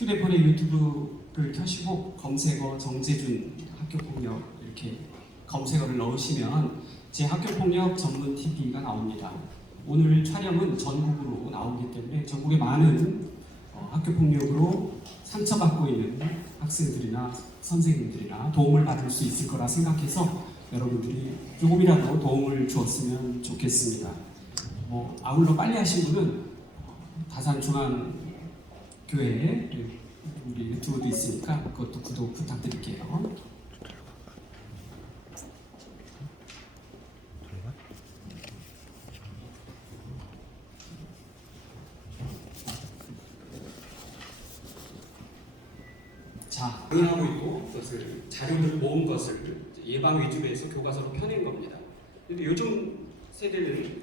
휴대폰에 유튜브를 켜시고 검색어 정재준 학교폭력 이렇게 검색어를 넣으시면 제 학교폭력 전문 TV가 나옵니다. 오늘 촬영은 전국으로 나오기 때문에 전국의 많은 학교폭력으로 상처받고 있는 학생들이나 선생님들이나 도움을 받을 수 있을 거라 생각해서 여러분들이 조금이라도 도움을 주었으면 좋겠습니다. 아울러 빨리 하신 분은 다산중앙교회에 우리 유튜브도 있으니까 그것도 구독 부탁드릴게요. 자, 강의하고 있고 그것을 자료를 모은 것을 예방 위주로 해서 교과서로 펴낸 겁니다. 근데 요즘 세대는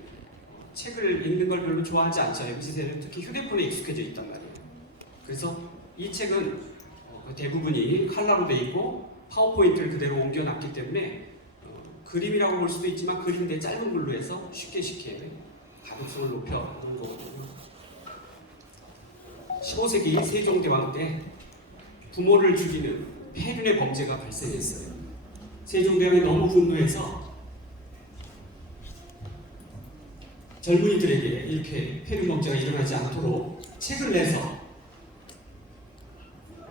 책을 읽는 걸 별로 좋아하지 않죠. MZ 세대는 특히 휴대폰에 익숙해져 있단 말이에요. 그래서 이 책은 대부분이 칼라로 돼 있고 파워포인트를 그대로 옮겨놨기 때문에 그림이라고 볼 수도 있지만 그림인데 짧은 글로 해서 쉽게 가독성을 높여 놓은 거거든요. 15세기 세종대왕 때 부모를 죽이는 폐륜의 범죄가 발생했어요. 세종대왕이 너무 분노해서 젊은이들에게 이렇게 폐륜 범죄가 일어나지 않도록 책을 내서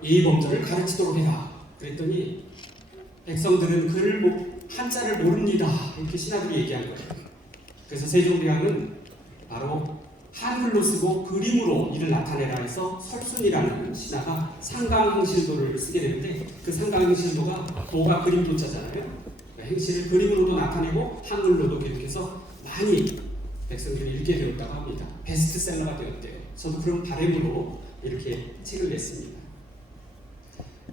이 범죄를 가르치도록 해라. 그랬더니 백성들은 한자를 모릅니다. 이렇게 신하들이 얘기한 거예요. 그래서 세종대왕은 바로 한글로 쓰고 그림으로 이를 나타내라 해서 설순이라는 신하가 상강행실도를 쓰게 되는데 그 상강행실도가 도가 그림 도자잖아요. 행실을 그림으로도 나타내고 한글로도 기록해서 많이 백성들이 읽게 되었다고 합니다. 베스트셀러가 되었대요. 저도 그런 바람으로 이렇게 책을 냈습니다.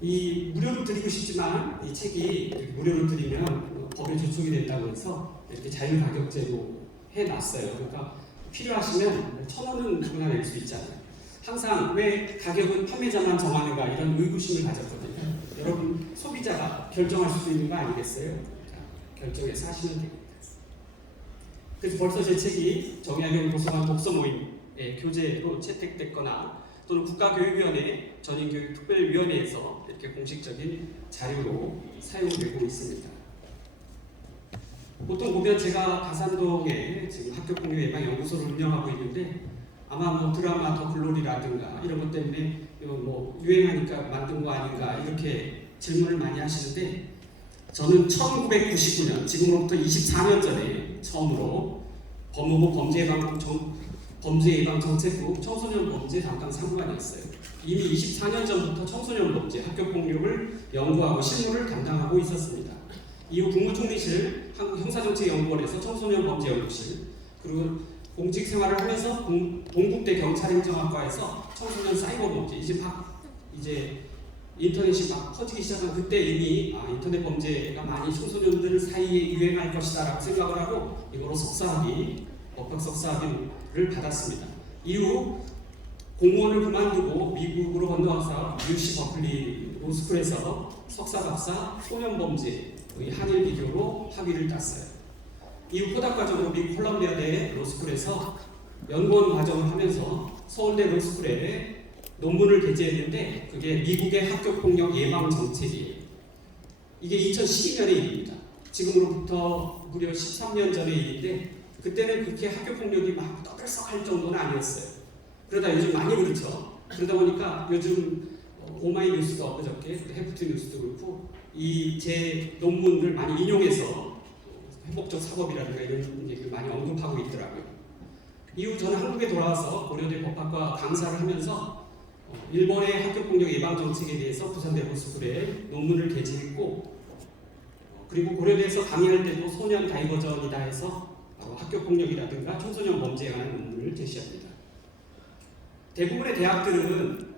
이 무료로 드리고 싶지만 이 책이 무료로 드리면 법에 저촉이 된다고 해서 이렇게 자율가격제로 해놨어요. 그러니까 필요하시면 1,000원은 누구나 낼 수 있잖아요. 항상 왜 가격은 판매자만 정하는가 이런 의구심을 가졌거든요. 여러분 소비자가 결정할 수 있는 거 아니겠어요? 결정해서 하시면 됩니다. 그래서 벌써 제 책이 정약용 도서관 독서 모임의 교재로 채택됐거나 또는 국가교육위원회 전인교육특별위원회에서 이렇게 공식적인 자료로 사용되고 있습니다. 보통 보면 제가 가산동에 지금 학교폭력 예방 연구소를 운영하고 있는데 아마 드라마 더 글로리라든가 이런 것 때문에 유행하니까 만든 거 아닌가 이렇게 질문을 많이 하시는데 저는 1999년 지금으로부터 24년 전에 처음으로 법무부 범죄예방정책부 청소년 범죄 담당 상무관이었어요. 이미 24년 전부터 청소년 범죄, 학교폭력을 연구하고 실무를 담당하고 있었습니다. 이후 국무총리실 한국형사정책연구원에서 청소년범죄연구실 그리고 공직생활을 하면서 동국대 경찰행정학과에서 청소년 사이버범죄 이제 인터넷이 막 퍼지기 시작한 그때 이미 인터넷 범죄가 많이 청소년들 사이에 유행할 것이다 라고 생각을 하고 이거로 석사학위, 법학 석사학위를 받았습니다. 이후 공무원을 그만두고 미국으로 건너와서 UC 버클리 로스쿨에서 석사박사 소년범죄 한일 비교로 학위를 땄어요. 이후 포닥 과정으로 미국 콜럼비아대 로스쿨에서 연구원 과정을 하면서 서울대 로스쿨에 논문을 게재했는데 그게 미국의 학교폭력 예방 정책이에요. 이게 2012년의 일입니다. 지금으로부터 무려 13년 전의 일인데 그때는 그렇게 학교폭력이 막 떠들썩할 정도는 아니었어요. 그러다 요즘 많이 그렇죠. 그러다 보니까 요즘 오마이뉴스도 엊그저께 해프트 뉴스도 그렇고 이 제 논문을 많이 인용해서 회복적 사법이라든가 이런 얘기를 많이 언급하고 있더라고요. 이후 저는 한국에 돌아와서 고려대 법학과 강사를 하면서 일본의 학교폭력 예방 정책에 대해서 부산대 로스쿨에 논문을 게재했고 그리고 고려대에서 강의할 때도 소년 다이버전이다 해서 학교폭력이라든가 청소년 범죄에 관한 논문을 제시합니다. 대부분의 대학들은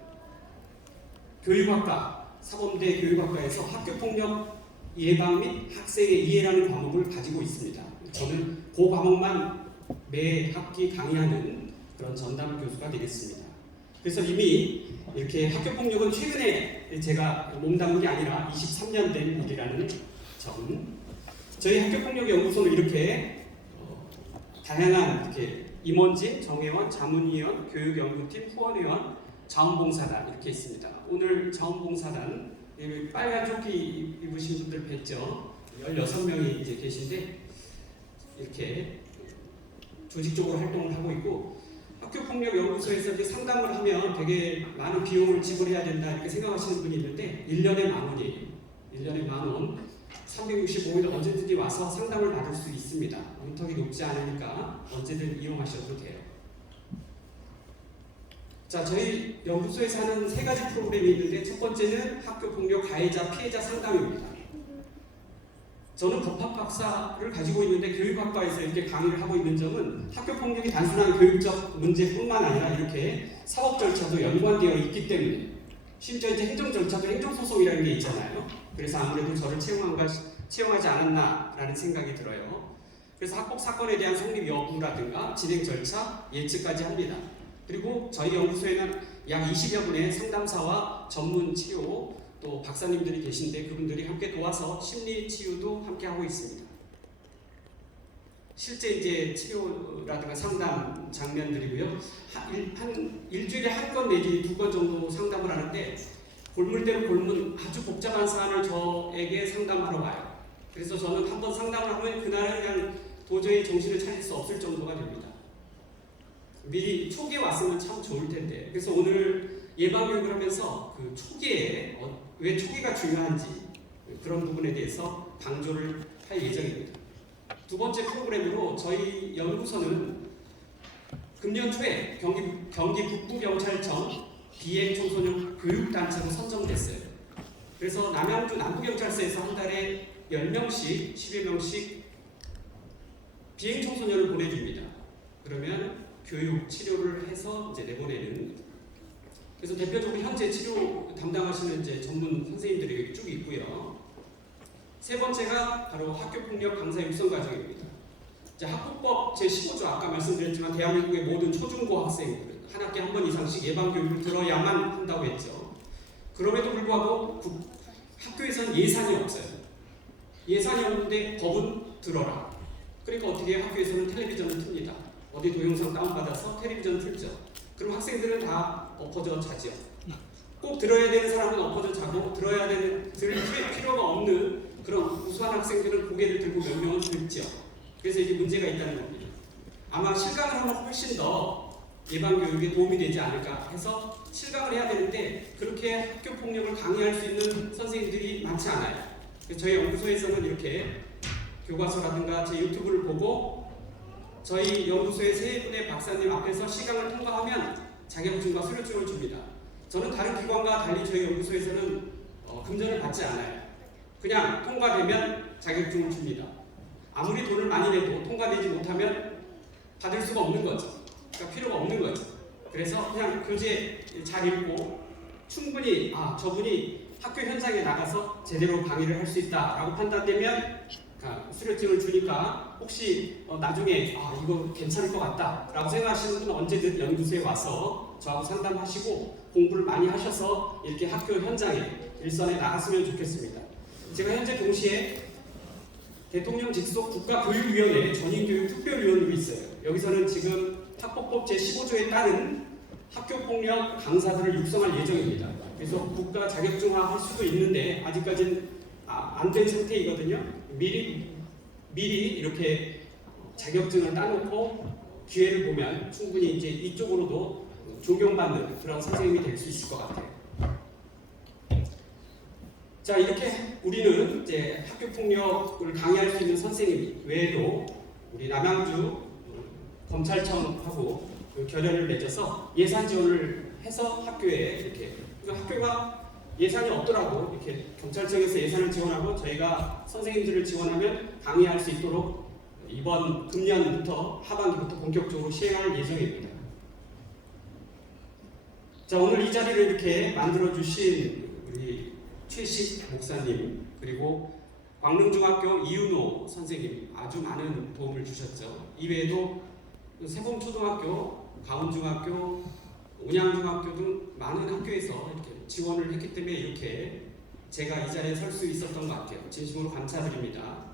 교육학과, 사범대 교육학과에서 학교폭력 예방 및 학생의 이해라는 과목을 가지고 있습니다. 저는 그 과목만 매 학기 강의하는 그런 전담 교수가 되겠습니다. 그래서 이미 이렇게 학교폭력은 최근에 제가 몸담은 게 아니라 23년 된 일이라는 점. 저희 학교폭력연구소는 이렇게 다양한 이렇게 임원진, 정회원, 자문위원, 교육연구팀, 후원회원, 자원봉사단 이렇게 있습니다. 오늘 자원봉사단 빨간 조끼 입으신 분들 뵀죠? 16명이 이제 계신데 이렇게 조직적으로 활동을 하고 있고, 학교폭력연구소에서 이제 상담을 하면 되게 많은 비용을 지불해야 된다 이렇게 생각하시는 분이 있는데 1년에 10,000원이에요. 1년에 10,000원, 365일 언제든지 와서 상담을 받을 수 있습니다. 문턱이 높지 않으니까 언제든 이용하셔도 돼요. 자, 저희 연구소에서 하는 3가지 프로그램이 있는데, 첫 번째는 학교폭력 가해자 피해자 상담입니다. 저는 법학 박사를 가지고 있는데 교육학과에서 이렇게 강의를 하고 있는 점은 학교폭력이 단순한 교육적 문제뿐만 아니라 이렇게 사법 절차도 연관되어 있기 때문에, 심지어 이제 행정 절차도 행정소송이라는 게 있잖아요. 그래서 아무래도 저를 채용하지 않았나라는 생각이 들어요. 그래서 학폭 사건에 대한 성립 여부라든가 진행 절차, 예측까지 합니다. 그리고 저희 연구소에는 약 20여 분의 상담사와 전문 치료 또 박사님들이 계신데 그분들이 함께 도와서 심리 치유도 함께 하고 있습니다. 실제 이제 치료라든가 상담 장면들이고요. 일주일에 1건 내지 2건 정도 상담을 하는데, 골물대로 골문 아주 복잡한 사안을 저에게 상담하러 와요. 그래서 저는 한번 상담을 하면 그날은 그냥 도저히 정신을 차릴 수 없을 정도가 됩니다. 미리 초기에 왔으면 참 좋을 텐데. 그래서 오늘 예방교육을 하면서 그 초기에 왜 초기가 중요한지 그런 부분에 대해서 강조를 할 예정입니다. 두 번째 프로그램으로 저희 연구소는 금년 초에 경기 북부경찰청 비행 청소년 교육단체로 선정됐어요. 그래서 남양주 남부경찰서에서 한 달에 10명씩, 11명씩 비행 청소년을 보내줍니다. 그러면 교육, 치료를 해서 이제 내보내는. 그래서 대표적으로 현재 치료 담당하시는 이제 전문 선생님들이 여기 쭉 있고요. 세 번째가 바로 학교폭력 강사 육성 과정입니다. 이제 학폭법 제15조 아까 말씀드렸지만 대한민국의 모든 초중고 학생들은 한 학기에 한 번 이상씩 예방교육을 들어야만 한다고 했죠. 그럼에도 불구하고 학교에서는 예산이 없어요. 예산이 없는데 법은 들어라. 그러니까 어떻게 학교에서는 텔레비전을 틉니다. 어디 동영상 다운받아서 텔레비전 틀죠. 그럼 학생들은 다 엎어져 자죠. 꼭 들어야 되는 사람은 엎어져 자고 들을 필요가 없는 그런 우수한 학생들은 고개를 들고 몇 명은 듣죠. 그래서 이게 문제가 있다는 겁니다. 아마 실강을 하면 훨씬 더 예방교육에 도움이 되지 않을까 해서 실강을 해야 되는데, 그렇게 학교폭력을 강의할 수 있는 선생님들이 많지 않아요. 그래서 저희 연구소에서는 이렇게 교과서라든가 제 유튜브를 보고 저희 연구소의 3분의 박사님 앞에서 시강을 통과하면 자격증과 수료증을 줍니다. 저는 다른 기관과 달리 저희 연구소에서는 금전을 받지 않아요. 그냥 통과되면 자격증을 줍니다. 아무리 돈을 많이 내도 통과되지 못하면 받을 수가 없는 거죠. 그러니까 필요가 없는 거죠. 그래서 그냥 교재 잘 읽고 충분히 저분이 학교 현장에 나가서 제대로 강의를 할 수 있다라고 판단되면 수료증을 주니까, 혹시 나중에 이거 괜찮을 것 같다 라고 생각하시는 분은 언제든 연구소에 와서 저하고 상담하시고 공부를 많이 하셔서 이렇게 학교 현장에 일선에 나갔으면 좋겠습니다. 제가 현재 동시에 대통령 직속 국가교육위원회 전인교육특별위원으로 있어요. 여기서는 지금 학폭법 제15조에 따른 학교폭력 강사들을 육성할 예정입니다. 그래서 국가 자격증화 할 수도 있는데 아직까지는 안 된 상태이거든요. 미리 이렇게 자격증을 따놓고 기회를 보면 충분히 이제 이쪽으로도 존경받는 그런 선생님이 될 수 있을 것 같아요. 자, 이렇게 우리는 이제 학교폭력을 강의할 수 있는 선생님 외에도 우리 남양주 검찰청하고 결연을 맺어서 예산 지원을 해서 학교에 이렇게, 학교가 예산이 없더라도 이렇게 경찰청에서 예산을 지원하고 저희가 선생님들을 지원하면 강의할 수 있도록 이번 금년부터 하반기부터 본격적으로 시행할 예정입니다. 자, 오늘 이 자리를 이렇게 만들어 주신 우리 최식 목사님, 그리고 광릉중학교 이윤호 선생님 아주 많은 도움을 주셨죠. 이외에도 세봉초등학교, 가운중학교, 운양중학교 등 많은 학교에서 이렇게 지원을 했기 때문에 이렇게 제가 이 자리에 설 수 있었던 것 같아요. 진심으로 감사드립니다.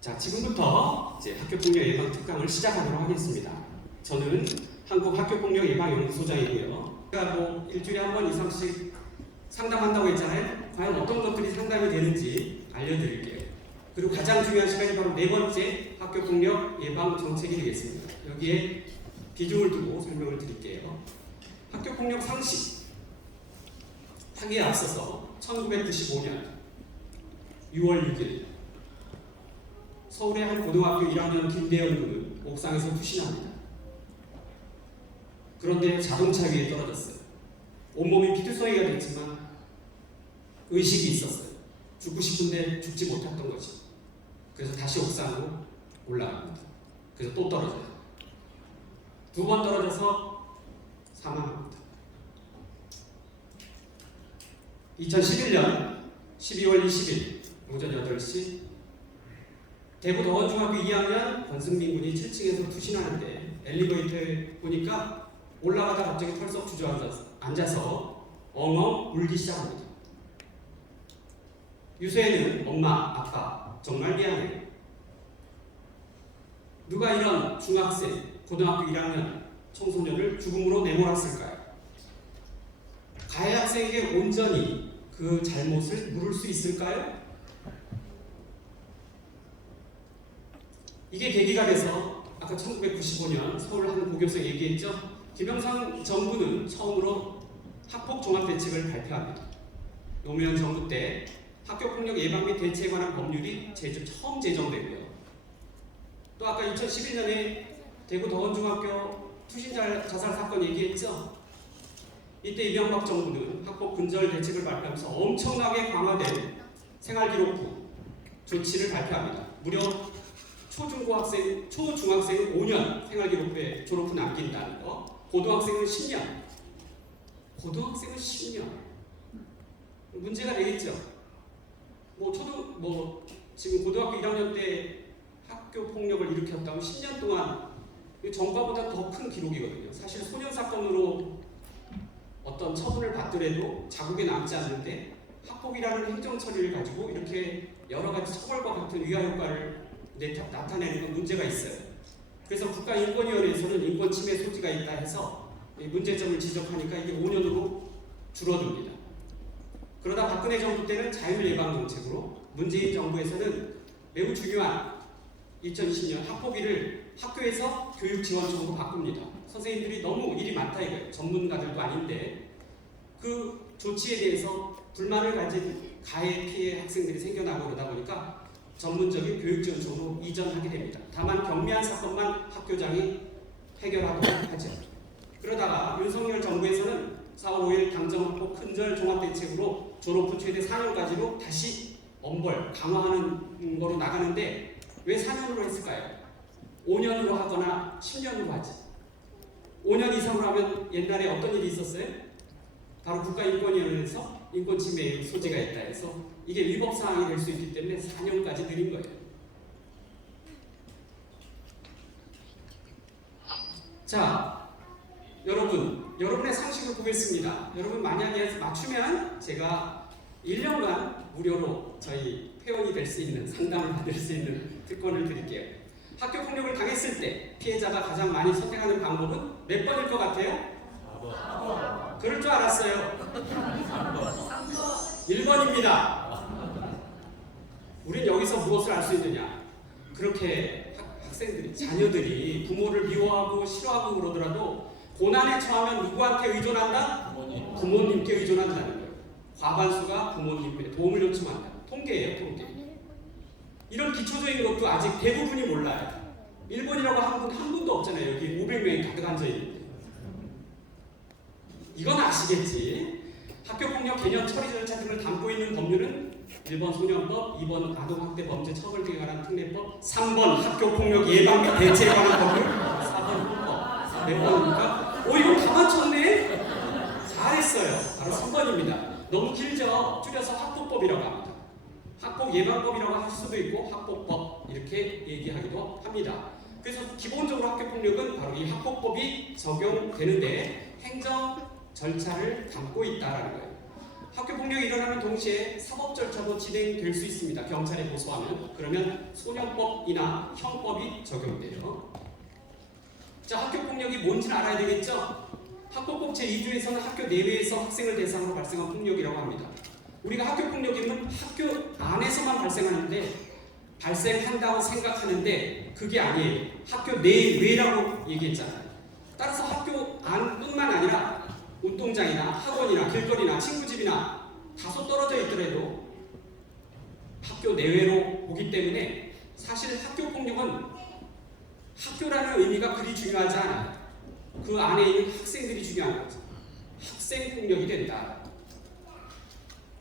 자, 지금부터 이제 학교폭력 예방 특강을 시작하도록 하겠습니다. 저는 한국학교폭력예방연구소장이고요. 제가 뭐 일주일에 한 번 이상씩 상담한다고 했잖아요. 과연 어떤 것들이 상담이 되는지 알려드릴게요. 그리고 가장 중요한 시간이 바로 네 번째 학교폭력 예방 정책이 되겠습니다. 여기에 비중을 두고 설명을 드릴게요. 학교폭력 상식 하기에 앞서서 1995년 6월 6일 서울의 한 고등학교 1학년 김대현 군은 옥상에서 투신합니다. 그런데 자동차 위에 떨어졌어요. 온몸이 피투성이가 됐지만 의식이 있었어요. 죽고 싶은데 죽지 못했던 거지. 그래서 다시 옥상으로 올라갑니다. 그래서 또 떨어져요. 두 번 떨어져서 사망합니다. 2011년 12월 20일 오전 8시 대구 더원중학교 2학년 권승민 군이 7층에서 투신하는데 엘리베이터에 보니까 올라가다 갑자기 털썩 주저앉아서 엉엉 울기 시작합니다. 유서에는 엄마, 아빠 정말 미안해. 누가 이런 중학생, 고등학교 1학년 청소년을 죽음으로 내몰았을까요? 가해 학생에게 온전히 그 잘못을 물을 수 있을까요? 이게 계기가 돼서 아까 1995년 서울 한 고교생 얘기했죠? 김영삼 정부는 처음으로 학폭 종합대책을 발표합니다. 노무현 정부 때 학교폭력 예방 및 대체에 관한 법률이 처음 제정되고요. 또 아까 2011년에 대구 더원중학교 투신자 자살 사건 얘기했죠? 이때 이명박 정부는 학폭 근절 대책을 발표하면서 엄청나게 강화된 생활기록부 조치를 발표합니다. 무려 초중학생 5년 생활기록부에 졸업 후 남긴다는 거, 고등학생은 10년. 고등학생은 10년. 문제가 되겠죠. 지금 고등학교 1학년 때 학교 폭력을 일으켰다면 10년 동안 전과보다 더 큰 기록이거든요. 사실 소년 사건으로 어떤 처분을 받더라도 자국에 남지 않는데 학폭이라는 행정 처리를 가지고 이렇게 여러 가지 처벌과 같은 위화 효과를 나타내는 건 문제가 있어요. 그래서 국가인권위원회에서는 인권 침해 소지가 있다 해서 문제점을 지적하니까 이게 5년으로 줄어듭니다. 그러다 박근혜 정부 때는 자율 예방 정책으로, 문재인 정부에서는 매우 중요한 2020년 학폭위를 학교에서 교육 지원청으로 바꿉니다. 선생님들이 너무 일이 많다 이거예요. 전문가들도 아닌데 그 조치에 대해서 불만을 가진 가해 피해 학생들이 생겨나고 그러다 보니까 전문적인 교육지원청으로 이전하게 됩니다. 다만 경미한 사건만 학교장이 해결하도록 하죠. 그러다가 윤석열 정부에서는 4월 5일 당정학폭 근절 종합대책으로 졸업 후 최대 4년까지로 다시 엄벌 강화하는 거로 나가는데 왜 4년으로 했을까요? 5년으로 하거나 10년으로 하지. 5년 이상으로 하면 옛날에 어떤 일이 있었어요? 바로 국가인권위원회에서 인권침해 소지가 있다 해서 이게 위법사항이 될 수 있기 때문에 4년까지 늘린 거예요. 자, 여러분의 상식을 보겠습니다. 여러분 만약에 맞추면 제가 1년간 무료로 저희 회원이 될 수 있는, 상담을 받을 수 있는 특권을 드릴게요. 학교 폭력을 당했을 때 피해자가 가장 많이 선택하는 방법은 몇 번일 것 같아요? 4번. 그럴 줄 알았어요. 1번입니다. 우린 여기서 무엇을 알 수 있느냐? 그렇게 학생들이, 자녀들이 부모를 미워하고 싫어하고 그러더라도 고난에 처하면 누구한테 의존한다? 부모님께 의존한다는 거예요. 과반수가 부모님의 도움을 요청한다. 통계예요, 통계. 이런 기초적인 것도 아직 대부분이 몰라요. 일본이라고 한 분도 없잖아요. 여기 500명이 가득 앉아있는데. 이건 아시겠지? 학교폭력 개념 처리 절차 등을 담고 있는 법률은 1번 소년법, 2번 아동학대범죄 처벌등에 관한 특례법, 3번 학교폭력 예방 및 대체에 관한 법률, 4번 헌법. 몇 번입니까? 이거 다 맞췄네? 잘했어요. 바로 3번입니다. 너무 길죠? 줄여서 학폭법이라고 합니다. 학폭 예방법이라고 할 수도 있고 학폭법 이렇게 얘기하기도 합니다. 그래서 기본적으로 학교폭력은 바로 이 학폭법이 적용되는데 행정 절차를 담고 있다라는 거예요. 학교폭력이 일어나는 동시에 사법 절차도 진행될 수 있습니다. 경찰에 고소하면. 그러면 소년법이나 형법이 적용돼요. 자, 학교폭력이 뭔지는 알아야 되겠죠? 학법법 제2조에서는 학교 내외에서 학생을 대상으로 발생한 폭력이라고 합니다. 우리가 학교폭력이면 학교 안에서만 발생하는데 발생한다고 생각하는데 그게 아니에요. 학교 내외라고 얘기했잖아요. 따라서 학교 안뿐만 아니라 운동장이나 학원이나 길거리나 친구집이나 다소 떨어져 있더라도 학교 내외로 보기 때문에 사실 학교폭력은 학교라는 의미가 그리 중요하지 않아요. 그 안에 있는 학생들이 중요한 거죠. 학생폭력이 된다.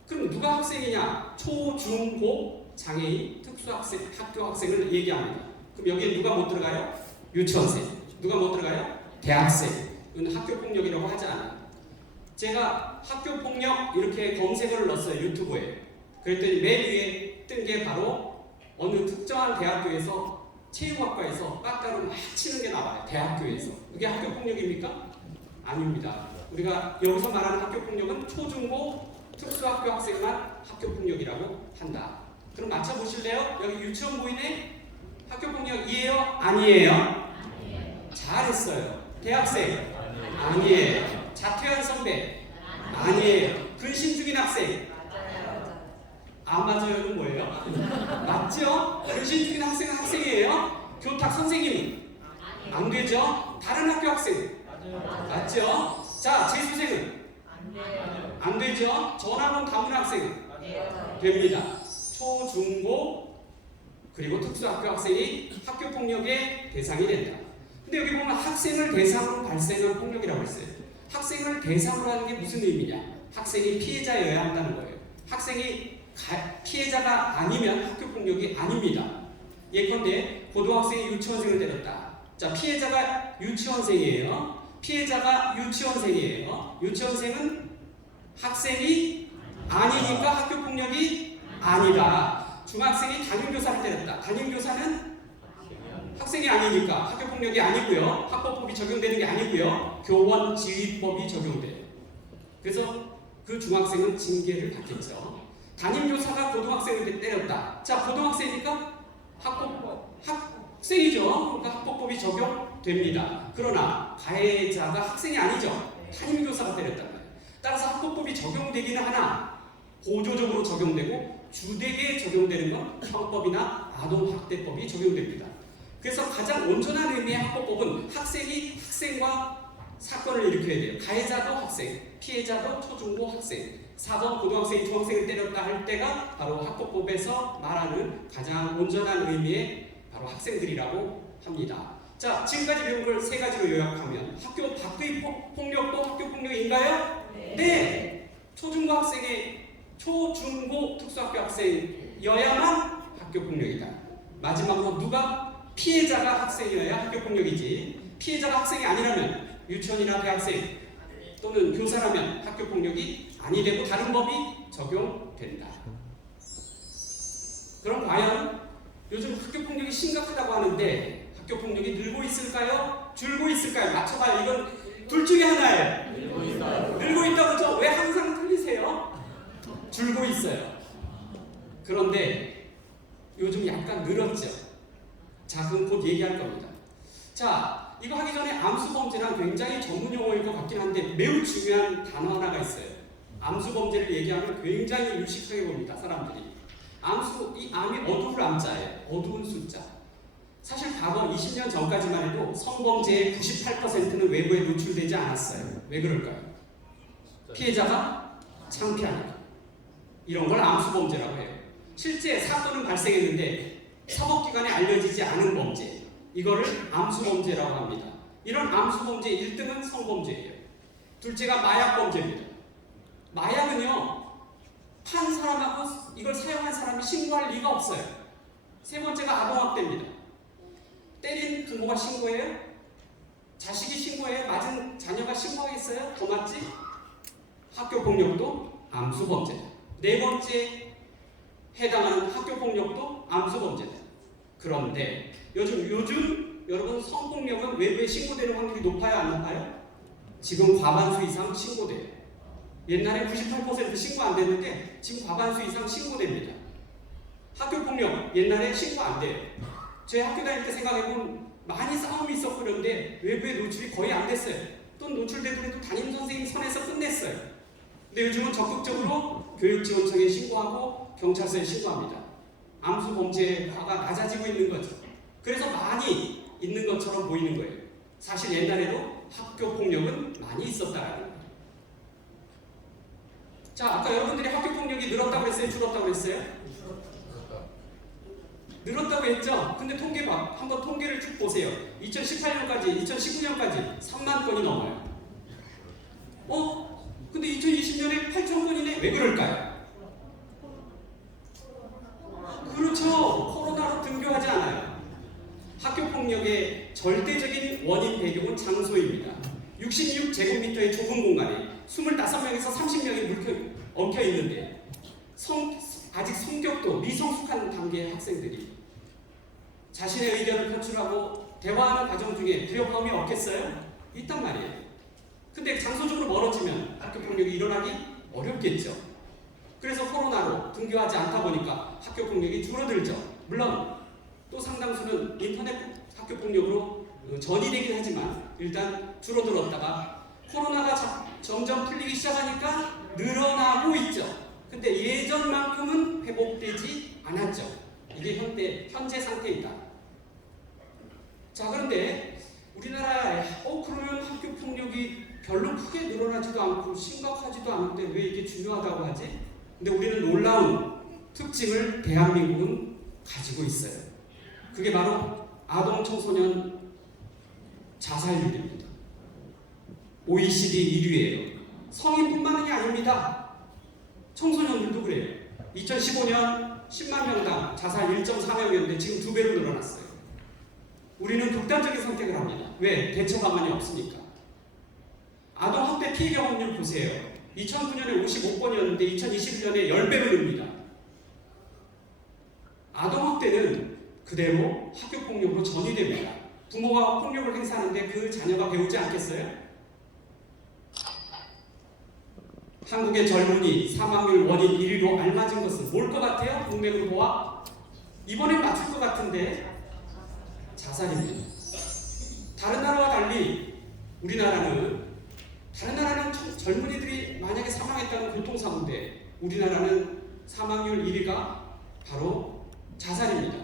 그럼 누가 학생이냐? 초, 중, 고, 장애인, 특수학생, 학교 학생을 얘기합니다. 그럼 여기에 누가 못 들어가요? 유치원생. 누가 못 들어가요? 대학생은 학교폭력이라고 하지 않아요. 제가 학교폭력 이렇게 검색어를 넣었어요. 유튜브에. 그랬더니 맨 위에 뜬 게 바로 어느 특정한 대학교에서 체육학과에서 빠따로 막 치는 게 나와요. 대학교에서. 그게 학교폭력입니까? 아닙니다. 우리가 여기서 말하는 학교폭력은 초중고 특수학교 학생만 학교폭력이라고 한다. 그럼 맞춰보실래요? 여기 유치원 보이네? 학교폭력이에요? 아니에요? 잘했어요. 대학생? 아니에요. 자퇴한 선배? 아니에요. 근심 중인 학생? 안 맞아요는 뭐예요? 맞죠? 근심 중인 학생은 학생이에요? 교탁 선생님은? 안 되죠? 다른 학교 학생? 맞죠? 자, 재수생은? 안 되죠? 전학원 가문 학생은? 됩니다. 초, 중, 고 그리고 특수학교 학생이 학교폭력의 대상이 된다. 근데 여기 보면 학생을 대상으로 발생한 폭력이라고 했어요. 학생을 대상으로 하는 게 무슨 의미냐? 학생이 피해자여야 한다는 거예요. 학생이 피해자가 아니면 학교폭력이 아닙니다. 예컨대 고등학생이 유치원생을 때렸다. 자, 피해자가 유치원생이에요. 피해자가 유치원생이에요. 유치원생은 학생이 아니니까 학교폭력이 아니다. 중학생이 담임교사를 때렸다. 담임교사는 학생이 아니니까 학교폭력이 아니고요. 학법법이 적용되는 게 아니고요. 교원지휘법이 적용돼요. 그래서 그 중학생은 징계를 받겠죠. 담임교사가 고등학생을 때렸다. 자, 고등학생이니까 학생이죠. 그러니까 학법법이 적용됩니다. 그러나 가해자가 학생이 아니죠. 담임교사가 때렸단 말이에요. 따라서 학법법이 적용되기는 하나 보조적으로 적용되고 주되게 적용되는 건 형법이나 아동학대법이 적용됩니다. 그래서 가장 온전한 의미의 학법법은 학생이 학생과 사건을 일으켜야 돼요. 가해자도 학생, 피해자도 초중고 학생. 4번 고등학생이 중학생을 때렸다 할 때가 바로 학법법에서 말하는 가장 온전한 의미의 바로 학생들이라고 합니다. 자, 지금까지 배운 걸 세 가지로 요약하면 학교 밖의 폭력도 학교폭력인가요? 네. 초중고 학생의 초중고 특수학교 학생이어야만 학교폭력이다. 마지막으로 누가 피해자가 학생이어야 학교폭력이지 피해자가 학생이 아니라면 유치원이나 대학생 또는 교사라면 학교폭력이 아니 되고 다른 법이 적용된다. 그럼 과연 요즘 학교폭력이 심각하다고 하는데 학교폭력이 늘고 있을까요? 줄고 있을까요? 맞춰봐요. 이건 둘 중에 하나예요. 늘고 있다고 그러죠? 왜 항상 틀리세요? 줄고 있어요. 그런데 요즘 약간 늘었죠. 자, 그럼 곧 얘기할 겁니다. 자, 이거 하기 전에 암수범죄란 굉장히 전문 용어일 것 같긴 한데 매우 중요한 단어 하나가 있어요. 암수범죄를 얘기하면 굉장히 유식하게 봅니다, 사람들이. 이 암이 어두울 암자예요. 어두운 숫자. 사실 과거 20년 전까지만 해도 성범죄의 98%는 외부에 노출되지 않았어요. 왜 그럴까요? 피해자가 창피하니까. 이런 걸 암수범죄라고 해요. 실제 사건은 발생했는데 사법기관에 알려지지 않은 범죄, 이거를 암수범죄라고 합니다. 이런 암수범죄 1등은 성범죄예요. 둘째가 마약범죄입니다. 마약은요, 판 사람하고 이걸 사용한 사람이 신고할 리가 없어요. 세 번째가 아동학대입니다. 때린 부모가 신고해요? 자식이 신고해요? 맞은 자녀가 신고하겠어요? 더 맞지? 학교폭력도 암수범죄다. 네 번째 해당하는 학교폭력도 암수범죄다. 그런데 요즘 여러분 성폭력은 외부에 신고되는 확률이 높아요? 안 높아요? 지금 과반수 이상 신고돼요. 옛날에 98% 신고 안 됐는데 지금 과반수 이상 신고됩니다. 학교폭력 옛날에 신고 안 돼요. 제 학교 다닐 때 생각해보면 많이 싸움이 있었고 그런데 외부에 노출이 거의 안 됐어요. 또 노출되더라도 담임선생님 선에서 끝냈어요. 근데 요즘은 적극적으로 교육지원청에 신고하고 경찰서에 신고합니다. 암수 범죄화가 낮아지고 있는 거죠. 그래서 많이 있는 것처럼 보이는 거예요. 사실 옛날에도 학교 폭력은 많이 있었다라는 거예요. 자, 아까 여러분들이 학교 폭력이 늘었다고 했어요? 줄었다고 했어요? 늘었다고 했죠? 근데 한번 통계를 쭉 보세요. 2018년까지, 2019년까지 3만 건이 넘어요. 근데 2020년에 8천 건이네? 왜 그럴까요? 그렇죠. 코로나로 등교하지 않아요. 학교폭력의 절대적인 원인 배경은 장소입니다. 66제곱미터의 좁은 공간에 25명에서 30명이 엉켜 있는데 아직 성격도 미성숙한 단계의 학생들이 자신의 의견을 표출하고 대화하는 과정 중에 불협화음이 없겠어요? 있단 말이에요. 근데 장소적으로 멀어지면 학교폭력이 일어나기 어렵겠죠. 그래서 코로나로 등교하지 않다 보니까 학교폭력이 줄어들죠. 물론 또 상당수는 인터넷 학교폭력으로 전이되긴 하지만 일단 줄어들었다가 코로나가 점점 풀리기 시작하니까 늘어나고 있죠. 근데 예전만큼은 회복되지 않았죠. 이게 현재 상태이다. 자, 그런데 우리나라에 그러면 학교폭력이 별로 크게 늘어나지도 않고 심각하지도 않은데 왜 이게 중요하다고 하지? 근데 우리는 놀라운 특징을 대한민국은 가지고 있어요. 그게 바로 아동 청소년 자살률입니다. OECD 1위예요. 성인뿐만이 아닙니다. 청소년들도 그래요. 2015년 10만 명당 자살 1.4명이었는데 지금 2배로 늘어났어요. 우리는 극단적인 선택을 합니다. 왜? 대처 방안이 없으니까. 아동학대 피해 경험률 보세요. 2009년에 55건이었는데 2021년에 10배로 늡니다. 아동학대는 그대로 학교폭력으로 전이됩니다. 부모가 폭력을 행사하는데 그 자녀가 배우지 않겠어요? 한국의 젊은이 사망률 원인 1위로 알맞은 것은 뭘 것 같아요? 문맥으로 보아? 이번엔 맞출 것 같은데 자살입니다. 다른 나라와 달리 우리나라는 다른 나라는 젊은이들이 만약에 사망했다는 교통사고인데 우리나라는 사망률 1위가 바로 자살입니다.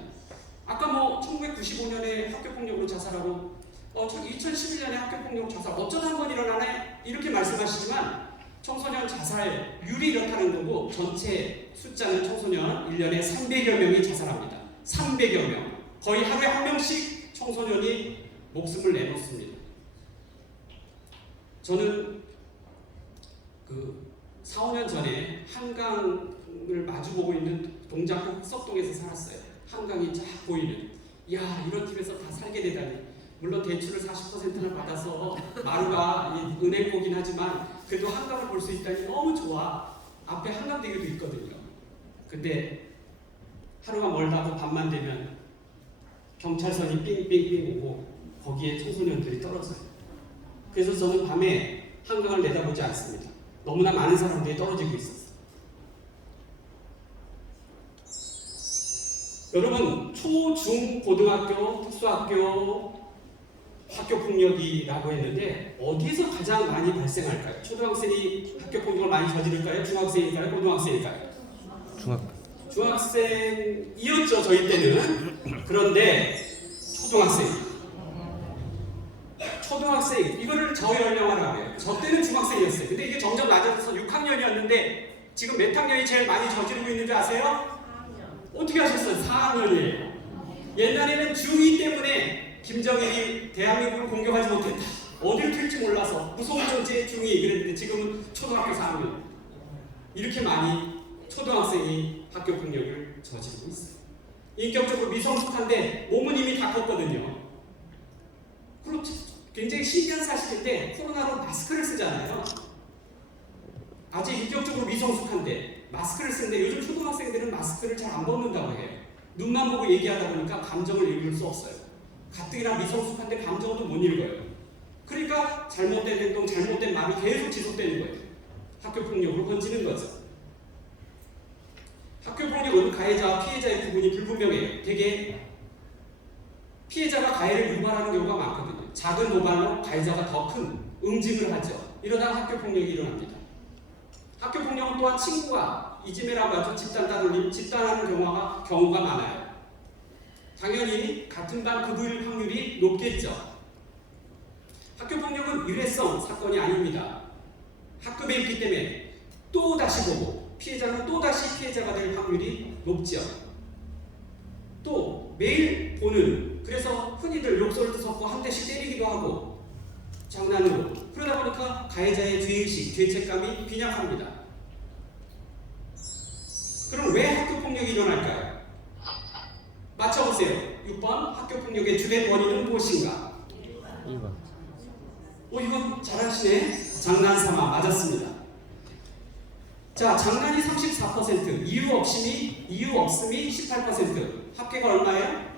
아까 1995년에 학교폭력으로 자살하고 2011년에 학교폭력 자살 어쩌다 한 번 일어나네? 이렇게 말씀하시지만 청소년 자살률이 이렇다는 거고 전체 숫자는 청소년 1년에 300여 명이 자살합니다. 300여 명. 거의 하루에 한 명씩 청소년이 목숨을 내놓습니다. 저는 4, 5년 전에 한강을 마주보고 있는 동작구 흑석동에서 살았어요. 한강이 쫙 보이는. 이야, 이런 집에서 다 살게 되다니. 물론 대출을 40%나 받아서 마루가 은행고긴 하지만 그래도 한강을 볼 수 있다니 너무 좋아. 앞에 한강대교도 있거든요. 근데 하루가 멀다고 밤만 되면 경찰선이 삥삥삥 오고 거기에 청소년들이 떨어져요. 그래서 저는 밤에 한강을 내다보지 않습니다. 너무나 많은 사람들이 떨어지고 있었어요. 여러분, 초, 중, 고등학교, 특수학교, 학교폭력이라고 했는데 어디에서 가장 많이 발생할까요? 초등학생이 학교폭력을 많이 저지를까요? 중학생일까요? 고등학생일까요? 중학생이었죠, 저희 때는. 그런데 초등학생, 이거를 저연령화라고 해요. 저 때는 중학생이었어요. 근데 이게 점점 낮아져서 6학년이었는데 지금 몇 학년이 제일 많이 저지르고 있는 줄 아세요? 4학년. 어떻게 하셨어요? 4학년이에요. 옛날에는 중2 때문에 김정일이 대한민국을 공격하지 못했다. 어딜 튈지 몰라서 무서운 존재의 중2 그랬는데 지금은 초등학교 4학년. 이렇게 많이 초등학생이 학교폭력을 저지르고 있어요. 인격적으로 미성숙한데 몸은 이미 다 컸거든요. 그리고 굉장히 신기한 사실인데 코로나로 마스크를 쓰잖아요. 아직 인격적으로 미성숙한데 마스크를 쓰는데 요즘 초등학생들은 마스크를 잘 안 벗는다고 해요. 눈만 보고 얘기하다 보니까 감정을 읽을 수 없어요. 가뜩이나 미성숙한데 감정도 못 읽어요. 그러니까 잘못된 행동, 잘못된 말이 계속 지속되는 거예요. 학교폭력으로 번지는 거죠. 학교폭력은 가해자와 피해자의 구분이 불분명해요. 되게 피해자가 가해를 유발하는 경우가 많거든요. 작은 도발로 가해자가 더 큰 응징을 하죠. 이러다 학교폭력이 일어납니다. 학교폭력은 또한 친구가 이지매라고 하죠. 집단 따돌림, 집단하는 경우가 많아요. 당연히 같은 반 급일 확률이 높겠죠. 학교폭력은 일회성 사건이 아닙니다. 학급에 있기 때문에 또다시 보고 피해자는 또다시 피해자가 될 확률이 높죠. 또 매일 보는, 그래서 흔히들 욕설도 섞고 한 대씩 때리기도 하고 장난으로, 그러다 보니까 가해자의 죄의식, 죄책감이 빈약합니다. 그럼 왜 학교폭력이 일어날까요? 맞춰보세요. 6번 학교폭력의 주된 원인은 무엇인가? 1번. 이거 잘하시네. 장난삼아 맞았습니다. 자, 장난이 34%, 이유 없음이 18%, 합계가 얼마예요?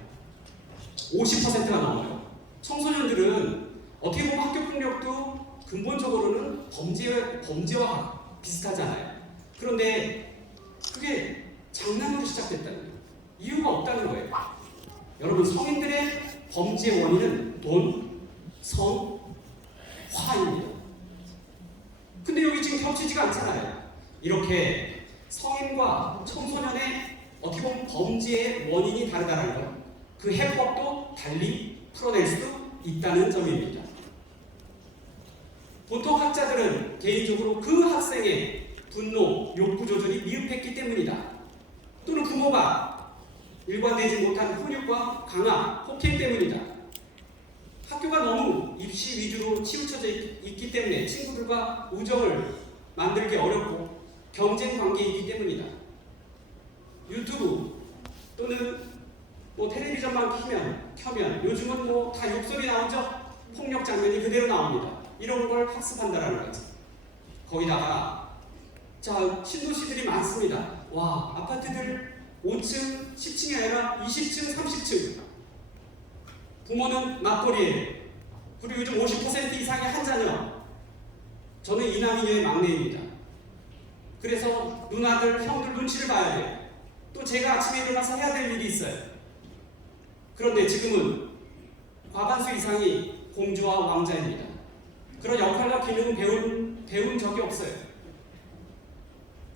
50%가 넘어요. 청소년들은 어떻게 보면 학교폭력도 근본적으로는 범죄와 비슷하잖아요. 그런데 그게 장난으로 시작됐다는 거예요. 이유가 없다는 거예요. 여러분, 성인들의 범죄 원인은 돈, 성, 화입니다. 근데 여기 지금 겹치지가 않잖아요. 이렇게 성인과 청소년의 어떻게 보면 범죄의 원인이 다르다는 것, 그 해법도 달리 풀어낼 수 있다는 점입니다. 보통 학자들은 개인적으로 그 학생의 분노, 욕구 조절이 미흡했기 때문이다. 또는 부모가 일관되지 못한 훈육과 강압, 폭행 때문이다. 학교가 너무 입시 위주로 치우쳐져 있기 때문에 친구들과 우정을 만들기 어렵고 경쟁 관계이기 때문이다. 유튜브 또는 텔레비전만 켜면 요즘은 다 욕설이 나오죠. 폭력 장면이 그대로 나옵니다. 이런 걸 학습한다라는 거지. 거기다가 신도시들이 많습니다. 와, 아파트들 5층, 10층이 아니라 20층, 30층. 부모는 맞벌이에요. 그리고 요즘 50% 이상의 한 자녀. 저는 이남이녀의 막내입니다. 그래서 누나들, 형들 눈치를 봐야 돼요. 또 제가 아침에 일어나서 해야 될 일이 있어요. 그런데 지금은 과반수 이상이 공주와 왕자입니다. 그런 역할과 기능은 배운 적이 없어요.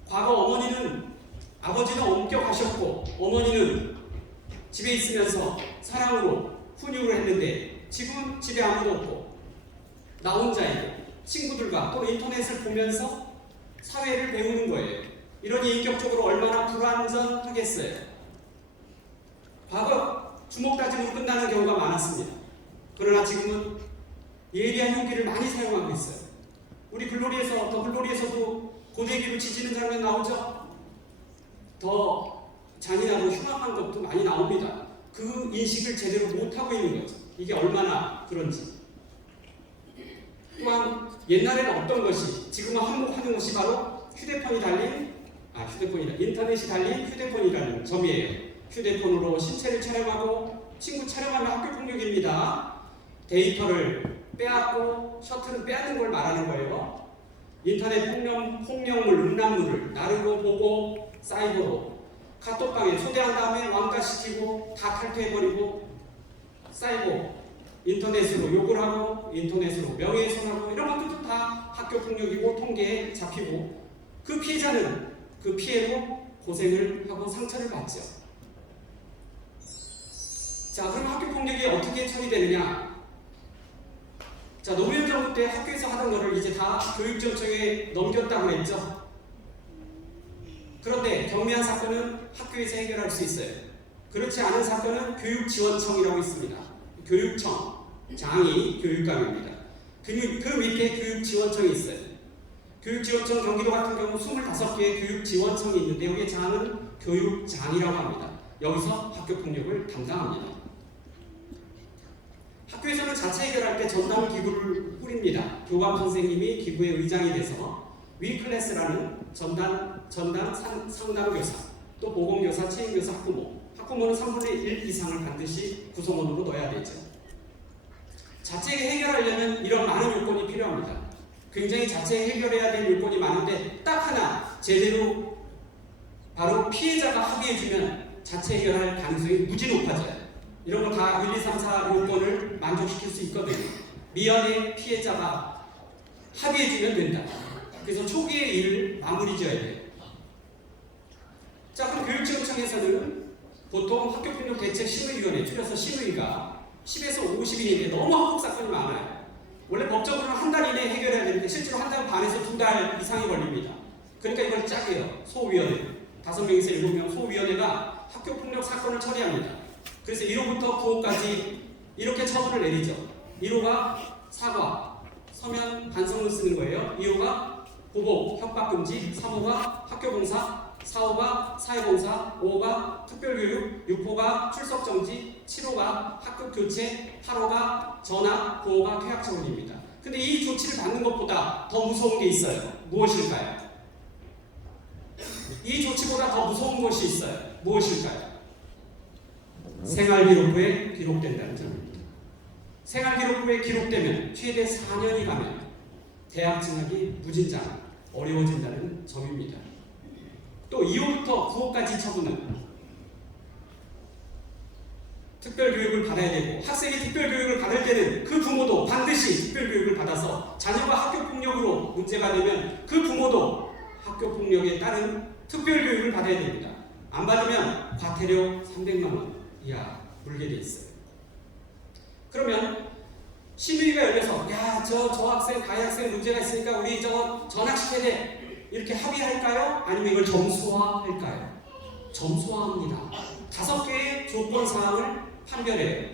과거 아버지는 엄격하셨고 어머니는 집에 있으면서 사랑으로 훈육을 했는데 지금 집에 아무도 없고 나 혼자예요. 친구들과 또 인터넷을 보면서 사회를 배우는 거예요. 이러니 인격적으로 얼마나 불완전하겠어요. 과거 주먹 다짐으로 끝나는 경우가 많았습니다. 그러나 지금은 예리한 흉기를 많이 사용하고 있어요. 우리 글로리에서도 고데기로 지지는 장면 나오죠? 더 잔인하고 흉악한 것도 많이 나옵니다. 그 인식을 제대로 못하고 있는 거죠. 이게 얼마나 그런지. 또한 옛날에는 어떤 것이 지금은 한몫하는 것이 바로 인터넷이 달린 휴대폰이라는 점이에요. 휴대폰으로 신체를 촬영하고 친구 촬영하면 학교폭력입니다. 데이터를 빼앗고 셔틀은 빼앗는 걸 말하는 거예요. 인터넷 폭력물, 음란물을 나르고 보고 사이버로 카톡방에 초대한 다음에 왕따시키고 다 탈퇴해버리고 사이버 인터넷으로 욕을 하고 인터넷으로 명예훼손하고 이런 것들도 다 학교폭력이고 통계에 잡히고 그 피해자는 그 피해로 고생을 하고 상처를 받죠. 자, 그럼 학교폭력이 어떻게 처리되느냐? 자, 노무현 정부 때 학교에서 하던 거를 이제 다 교육지원청에 넘겼다고 했죠. 그런데 경미한 사건은 학교에서 해결할 수 있어요. 그렇지 않은 사건은 교육지원청이라고 있습니다. 교육청, 장이 교육감입니다. 그 밑에 교육지원청이 있어요. 교육지원청 경기도 같은 경우 25개의 교육지원청이 있는데 여기에 장은 교육장이라고 합니다. 여기서 학교폭력을 담당합니다. 학교에서는 자체 해결할 때 전담 기구를 꾸립니다. 교감 선생님이 기구의 의장이 돼서 위클래스라는 전담 상담교사, 또 보건교사, 체인교사, 학부모는 3분의 1 이상을 반드시 구성원으로 넣어야 되죠. 자체 해결하려면 이런 많은 요건이 필요합니다. 굉장히 자체 해결해야 될 요건이 많은데 딱 하나 제대로 바로 피해자가 합의해주면 자체 해결할 가능성이 무지 높아져요. 이런 거 다 1, 2, 3, 4 요건을 만족시킬 수 있거든요. 미연의 피해자가 합의해주면 된다. 그래서 초기에 일을 마무리 지어야 돼요. 자, 그럼 교육지원청에서는 보통 학교폭력 대책 심의위원회, 줄여서 심의가 10에서 50일인데 너무 학폭 사건이 많아요. 원래 법적으로는 한 달 이내에 해결해야 되는데 실제로 한 달 반에서 2달 이상이 걸립니다. 그러니까 이걸 짜게요. 소위원회. 5명에서 7명 소위원회가 학교폭력 사건을 처리합니다. 그래서 1호부터 9호까지 이렇게 처분을 내리죠. 1호가 사과, 서면 반성문 쓰는 거예요. 2호가 보복, 협박금지, 3호가 학교봉사, 4호가 사회봉사, 5호가 특별교육, 6호가 출석정지, 7호가 학급교체, 8호가 전학, 9호가 퇴학처분입니다. 근데 이 조치를 받는 것보다 더 무서운 게 있어요. 무엇일까요? 이 조치보다 더 무서운 것이 있어요. 무엇일까요? 생활기록부에 기록된다는 점입니다. 생활기록부에 기록되면 최대 4년이 가면 대학 진학이 무진장 어려워진다는 점입니다. 또 2호부터 9호까지 처분은 특별교육을 받아야 되고 학생이 특별교육을 받을 때는 그 부모도 반드시 특별교육을 받아서 자녀가 학교폭력으로 문제가 되면 그 부모도 학교폭력에 따른 특별교육을 받아야 됩니다. 안 받으면 과태료 300만 원 이하 물게 돼 있어요. 그러면 심의가 열려서 야, 저 학생, 가해 학생 문제가 있으니까 우리 저거 전학시켜야 돼. 이렇게 합의할까요? 아니면 이걸 점수화할까요? 점수화합니다. 5개의 조건 사항을 판별해요.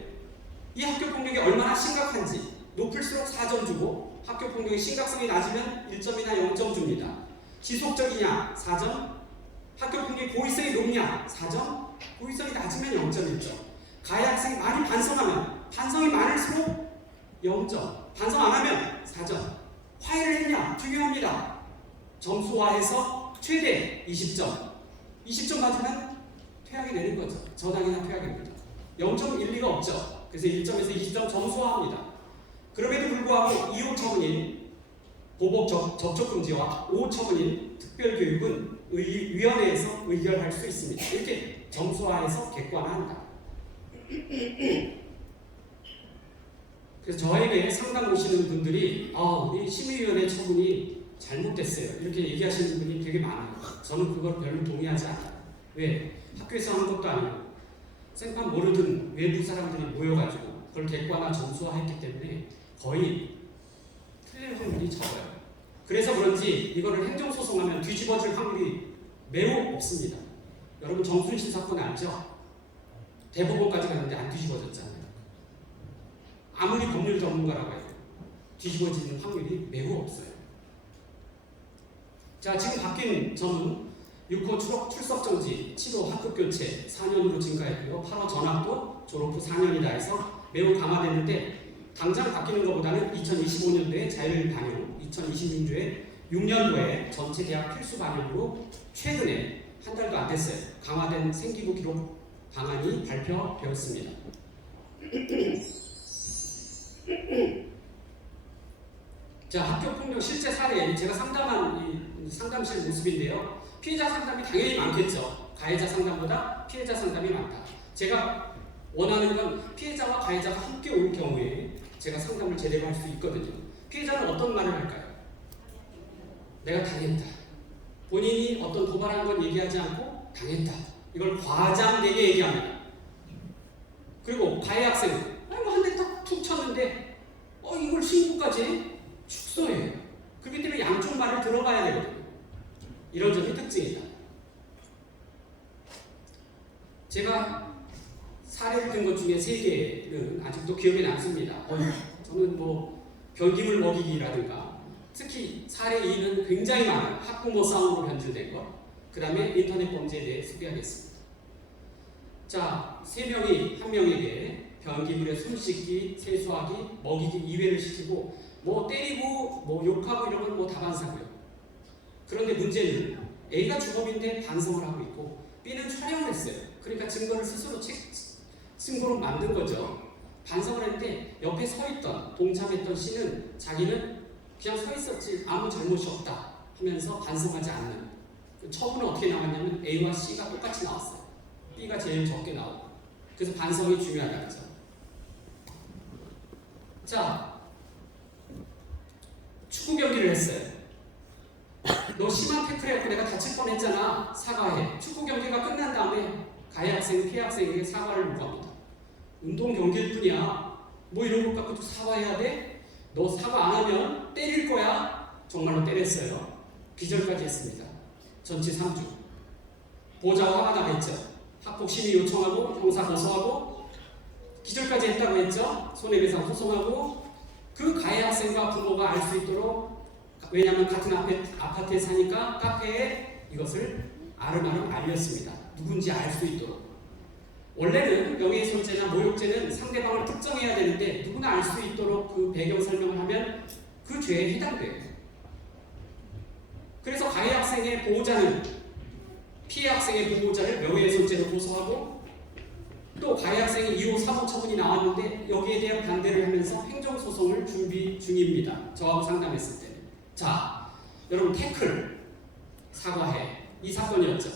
이 학교폭력이 얼마나 심각한지 높을수록 4점 주고 학교폭력의 심각성이 낮으면 1점이나 0점 줍니다. 지속적이냐 4점, 학교폭력의 고의성이 높냐 4점, 고의성이 낮으면 0.1점. 가해 학생이 많이 반성하면 반성이 많을수록 0점, 반성 안 하면 4점. 화해를 했냐 중요합니다. 점수화해서 최대 20점. 20점 맞으면 퇴학이 되는 거죠. 전학이나 퇴학입니다. 0.12가 없죠. 그래서 1점에서 20점 점수화합니다. 그럼에도 불구하고 2호 처분인 보복 접촉 금지와 5호 처분인 특별교육은 위원회에서 의결할 수 있습니다. 이렇게 점수화해서 객관화한다. 그래서 저에게 상담 오시는 분들이 이 심의위원회 처분이 잘못됐어요. 이렇게 얘기하시는 분이 되게 많아요. 저는 그걸 별로 동의하지 않아요. 왜? 학교에서 하는 것도 아니고 생판 모르던 외부 사람들이 모여가지고 그걸 객관화 점수화했기 때문에 거의 틀릴 확률이 적어요. 그래서 그런지 이거를 행정소송하면 뒤집어질 확률이 매우 없습니다. 여러분 정순신 사건 알죠? 대법원까지 갔는데 안 뒤집어졌잖아요. 아무리 법률 전문가라고 해도 뒤집어지는 확률이 매우 없어요. 자, 지금 바뀐 점은 6호 출석정지, 7호 학급교체 4년으로 증가했고요. 8호 전학도 졸업 후 4년이다 해서 매우 강화됐는데 당장 바뀌는 것보다는 2025년도에 자율 반영, 2026년도에 6년도에 전체 대학 필수 반영으로 최근에 한 달도 안 됐어요. 강화된 생기부 기록 방안이 발표되었습니다. 자, 학교폭력 실제 사례, 제가 상담한 이 상담실 모습인데요. 피해자 상담이 당연히 많겠죠. 가해자 상담보다 피해자 상담이 많다. 제가 원하는 건 피해자와 가해자가 함께 올 경우에 제가 상담을 제대로 할 수 있거든요. 피해자는 어떤 말을 할까요? 내가 당했다. 본인이 어떤 도발한 건 얘기하지 않고 당했다. 이걸 과장되게 얘기합니다. 그리고 가해 학생은 한 대 툭 쳤는데 이걸 신고까지 해? 축소해요. 그렇기 때문에 양쪽 말을 들어봐야 되거든요. 이런 점이 특징이다. 제가 사례를 든 것 중에 3개는 아직도 기억에 남습니다. 저는 변기물 먹이기라든가 특히 사례 2는 굉장히 많아요. 학부모 싸움으로 변질된 것. 그 다음에 인터넷 범죄에 대해 소개하겠습니다. 자, 3명이 한 명에게 변기물에 손 씻기, 세수하기, 먹이기 2회를 시키고 때리고 욕하고 이런 건 다반사고요. 그런데 문제는 A가 주범인데 반성을 하고 있고 B는 촬영을 했어요. 그러니까 증거를 스스로 증거로 만든 거죠. 반성을 했는데 옆에 서 있던 동참했던 C는 자기는 그냥 서 있었지 아무 잘못이 없다 하면서 반성하지 않는. 처분은 어떻게 나왔냐면 A와 C가 똑같이 나왔어요. B가 제일 적게 나오고. 그래서 반성이 중요하다죠. 자, 축구 경기를 했어요. 너 심한 태클해갖고 내가 다칠 뻔했잖아. 사과해. 축구 경기가 끝난 다음에 가해 학생, 피해 학생에게 사과를 요구합니다. 운동 경기일 뿐이야. 뭐 이런 것 갖고 또 사과해야 돼? 너 사과 안 하면 때릴 거야. 정말로 때렸어요. 기절까지 했습니다. 전치 3주. 보호자가 화가 나겠죠. 학폭 심의 요청하고 형사 고소하고 기절까지 했다고 했죠. 손해배상 소송하고 그 가해 학생과 부모가 알 수 있도록, 왜냐하면 같은 아파트에 사니까 카페에 이것을 아름아름 알렸습니다. 누군지 알 수 있도록. 원래는 명예훼손죄나 모욕죄는 상대방을 특정해야 되는데 누구나 알 수 있도록 그 배경 설명을 하면 그 죄에 해당돼요. 그래서 가해 학생의 보호자는 피해 학생의 보호자를 명예훼손죄로 고소하고, 또 가해 학생이 2호 사고 처분이 나왔는데 여기에 대한 반대를 하면서 행정소송을 준비 중입니다. 저하고 상담했을 때는. 자, 여러분, 태클, 사과해, 이 사건이었죠.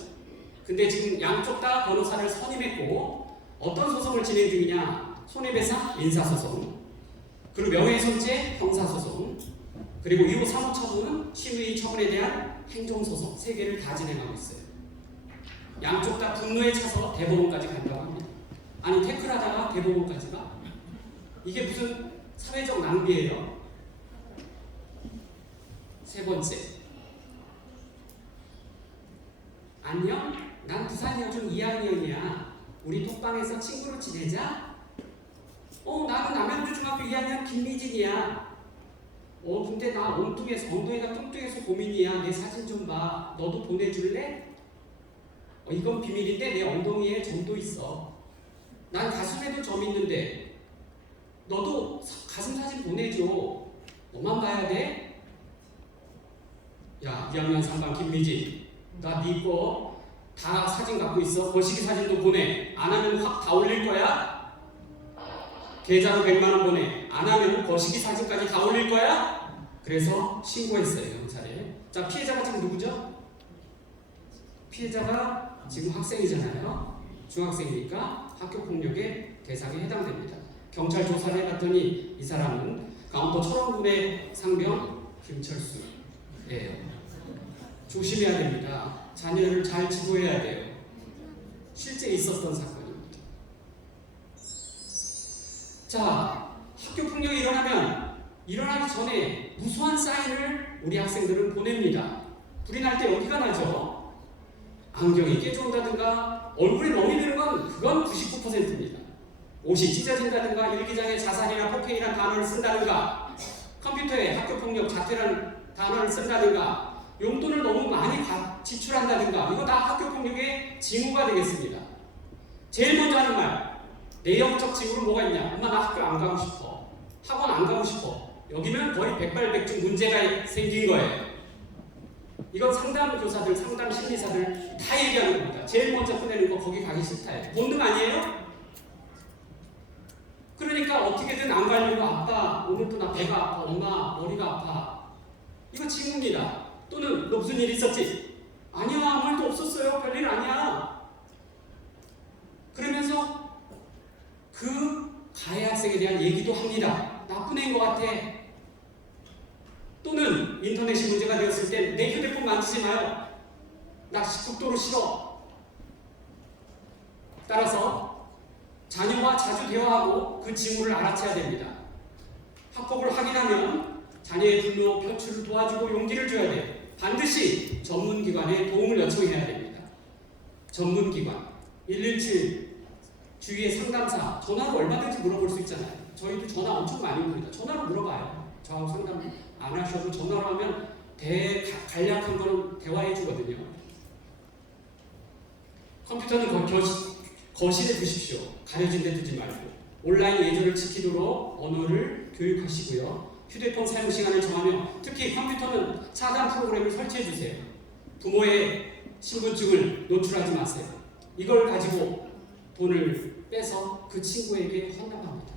근데 지금 양쪽 다 변호사를 선임했고 어떤 소송을 진행 중이냐? 손해배상 민사소송, 그리고 명예훼손죄 형사소송, 그리고 2호 사무처분은 심의 처분에 대한 행정소송 3개를 다 진행하고 있어요. 양쪽 다 분노에 차서 대법원까지 간다고 합니다. 아니, 태클하다가 대법원까지 가? 이게 무슨 사회적 낭비예요. 세 번째, 안녕? 난 부산 여중 2학년이야. 우리 톡방에서 친구로 지내자? 나는 남양주 중학교 2학년 김미진이야. 근데 나 엉덩이가 뚱뚱해서 고민이야. 내 사진 좀 봐. 너도 보내줄래? 이건 비밀인데 내 엉덩이에 점도 있어. 난 가슴에도 점 있는데 너도 가슴 사진 보내줘. 너만 봐야 돼? 야, 2학년 3반 김미진, 나 네 거 다 사진 갖고 있어. 거시기 사진도 보내. 안 하면 확 다 올릴 거야. 계좌로 100만 원 보내. 안 하면 거시기 사진까지 다 올릴 거야. 그래서 신고했어요, 경찰에. 자, 피해자가 지금 누구죠? 피해자가 지금 학생이잖아요. 중학생이니까 학교폭력의 대상에 해당됩니다. 경찰 조사를 해봤더니 이 사람은 강원도 철원군의 상병 김철수예요. 조심해야 됩니다. 자녀를 잘 지도해야 돼요. 실제 있었던 사건입니다. 자, 학교폭력이 일어나기 전에 무수한 사인을 우리 학생들은 보냅니다. 불이 날 때 어디가 나죠? 안경이 깨져온다든가 얼굴에 멍이 드는 건 그건 99%입니다. 옷이 찢어진다든가 일기장에 자살이나 폭행이라는 단어를 쓴다든가 컴퓨터에 학교폭력 자퇴라는 단어를 쓴다든가 용돈을 너무 많이 지출한다든가 이거 다 학교폭력의 징후가 되겠습니다. 제일 먼저 하는 말, 내역적 징후는 뭐가 있냐? 엄마 나 학교 안 가고 싶어. 학원 안 가고 싶어. 여기면 거의 백발백중 문제가 생긴 거예요. 이건 상담 교사들, 상담 심리사들 다 얘기하는 겁니다. 제일 먼저 꺼내는 거 거기 가기 싫다예요. 본능 아니에요? 그러니까 어떻게든 안 가려고 아빠 오늘도 나 배가 아파, 엄마 머리가 아파. 이거 징후입니다. 또는 너 무슨 일 있었지? 아니야, 아무 일도 없었어요. 별일 아니야. 그러면서 그 가해 학생에 대한 얘기도 합니다. 나쁜 애인 것 같아. 또는 인터넷이 문제가 되었을 때 내 휴대폰 만지지 마요. 나 극도로 싫어. 따라서 자녀와 자주 대화하고 그 징후를 알아채야 됩니다. 학폭을 확인하면 자녀의 분노 표출을 도와주고 용기를 줘야 돼요. 반드시 전문기관에 도움을 요청해야 됩니다. 전문기관 117 주위의 상담사 전화로 얼마든지 물어볼 수 있잖아요. 저희도 전화 엄청 많이 옵니다. 전화로 물어봐요. 저하고 상담 안 하셔도 전화로 하면 간략한 거는 대화해 주거든요. 컴퓨터는 거실에 두십시오. 가려진 데 두지 말고. 온라인 예절을 지키도록 언어를 교육하시고요. 휴대폰 사용 시간을 정하며 특히 컴퓨터는 차단 프로그램을 설치해 주세요. 부모의 신분증을 노출하지 마세요. 이걸 가지고 돈을 빼서 그 친구에게 환납합니다.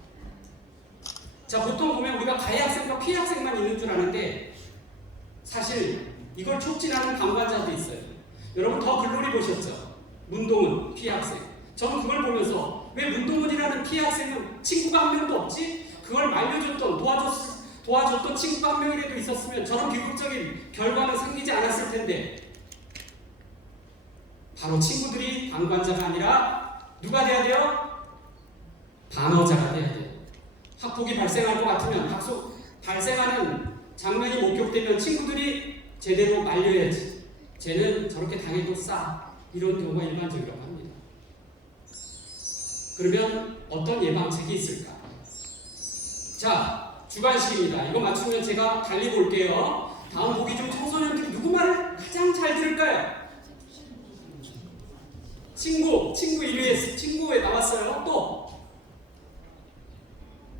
자, 보통 보면 우리가 가해 학생과 피해 학생만 있는 줄 아는데 사실 이걸 촉진하는 방관자도 있어요. 여러분 더 글로리 보셨죠? 문동은 피해 학생. 저는 그걸 보면서 왜 문동은이라는 피해 학생은 친구가 한 명도 없지? 그걸 말려줬던 도와줬던 친구가 한 명이라도 있었으면 저런 비극적인 결과는 생기지 않았을 텐데 바로 친구들이 방관자가 아니라 누가 돼야 돼요? 방어자가 돼야 돼요. 학폭이 발생할 것 같으면 발생하는 장면이 목격되면 친구들이 제대로 말려야지. 쟤는 저렇게 당해도 싸. 이런 경우가 일반적이라고 합니다. 그러면 어떤 예방책이 있을까? 자, 주관식입니다. 이거 맞추면 제가 달리 볼게요. 다음 보기 중 청소년들이 누구 말을 가장 잘 들을까요? 친구 1위에 친구에 나왔어요. 또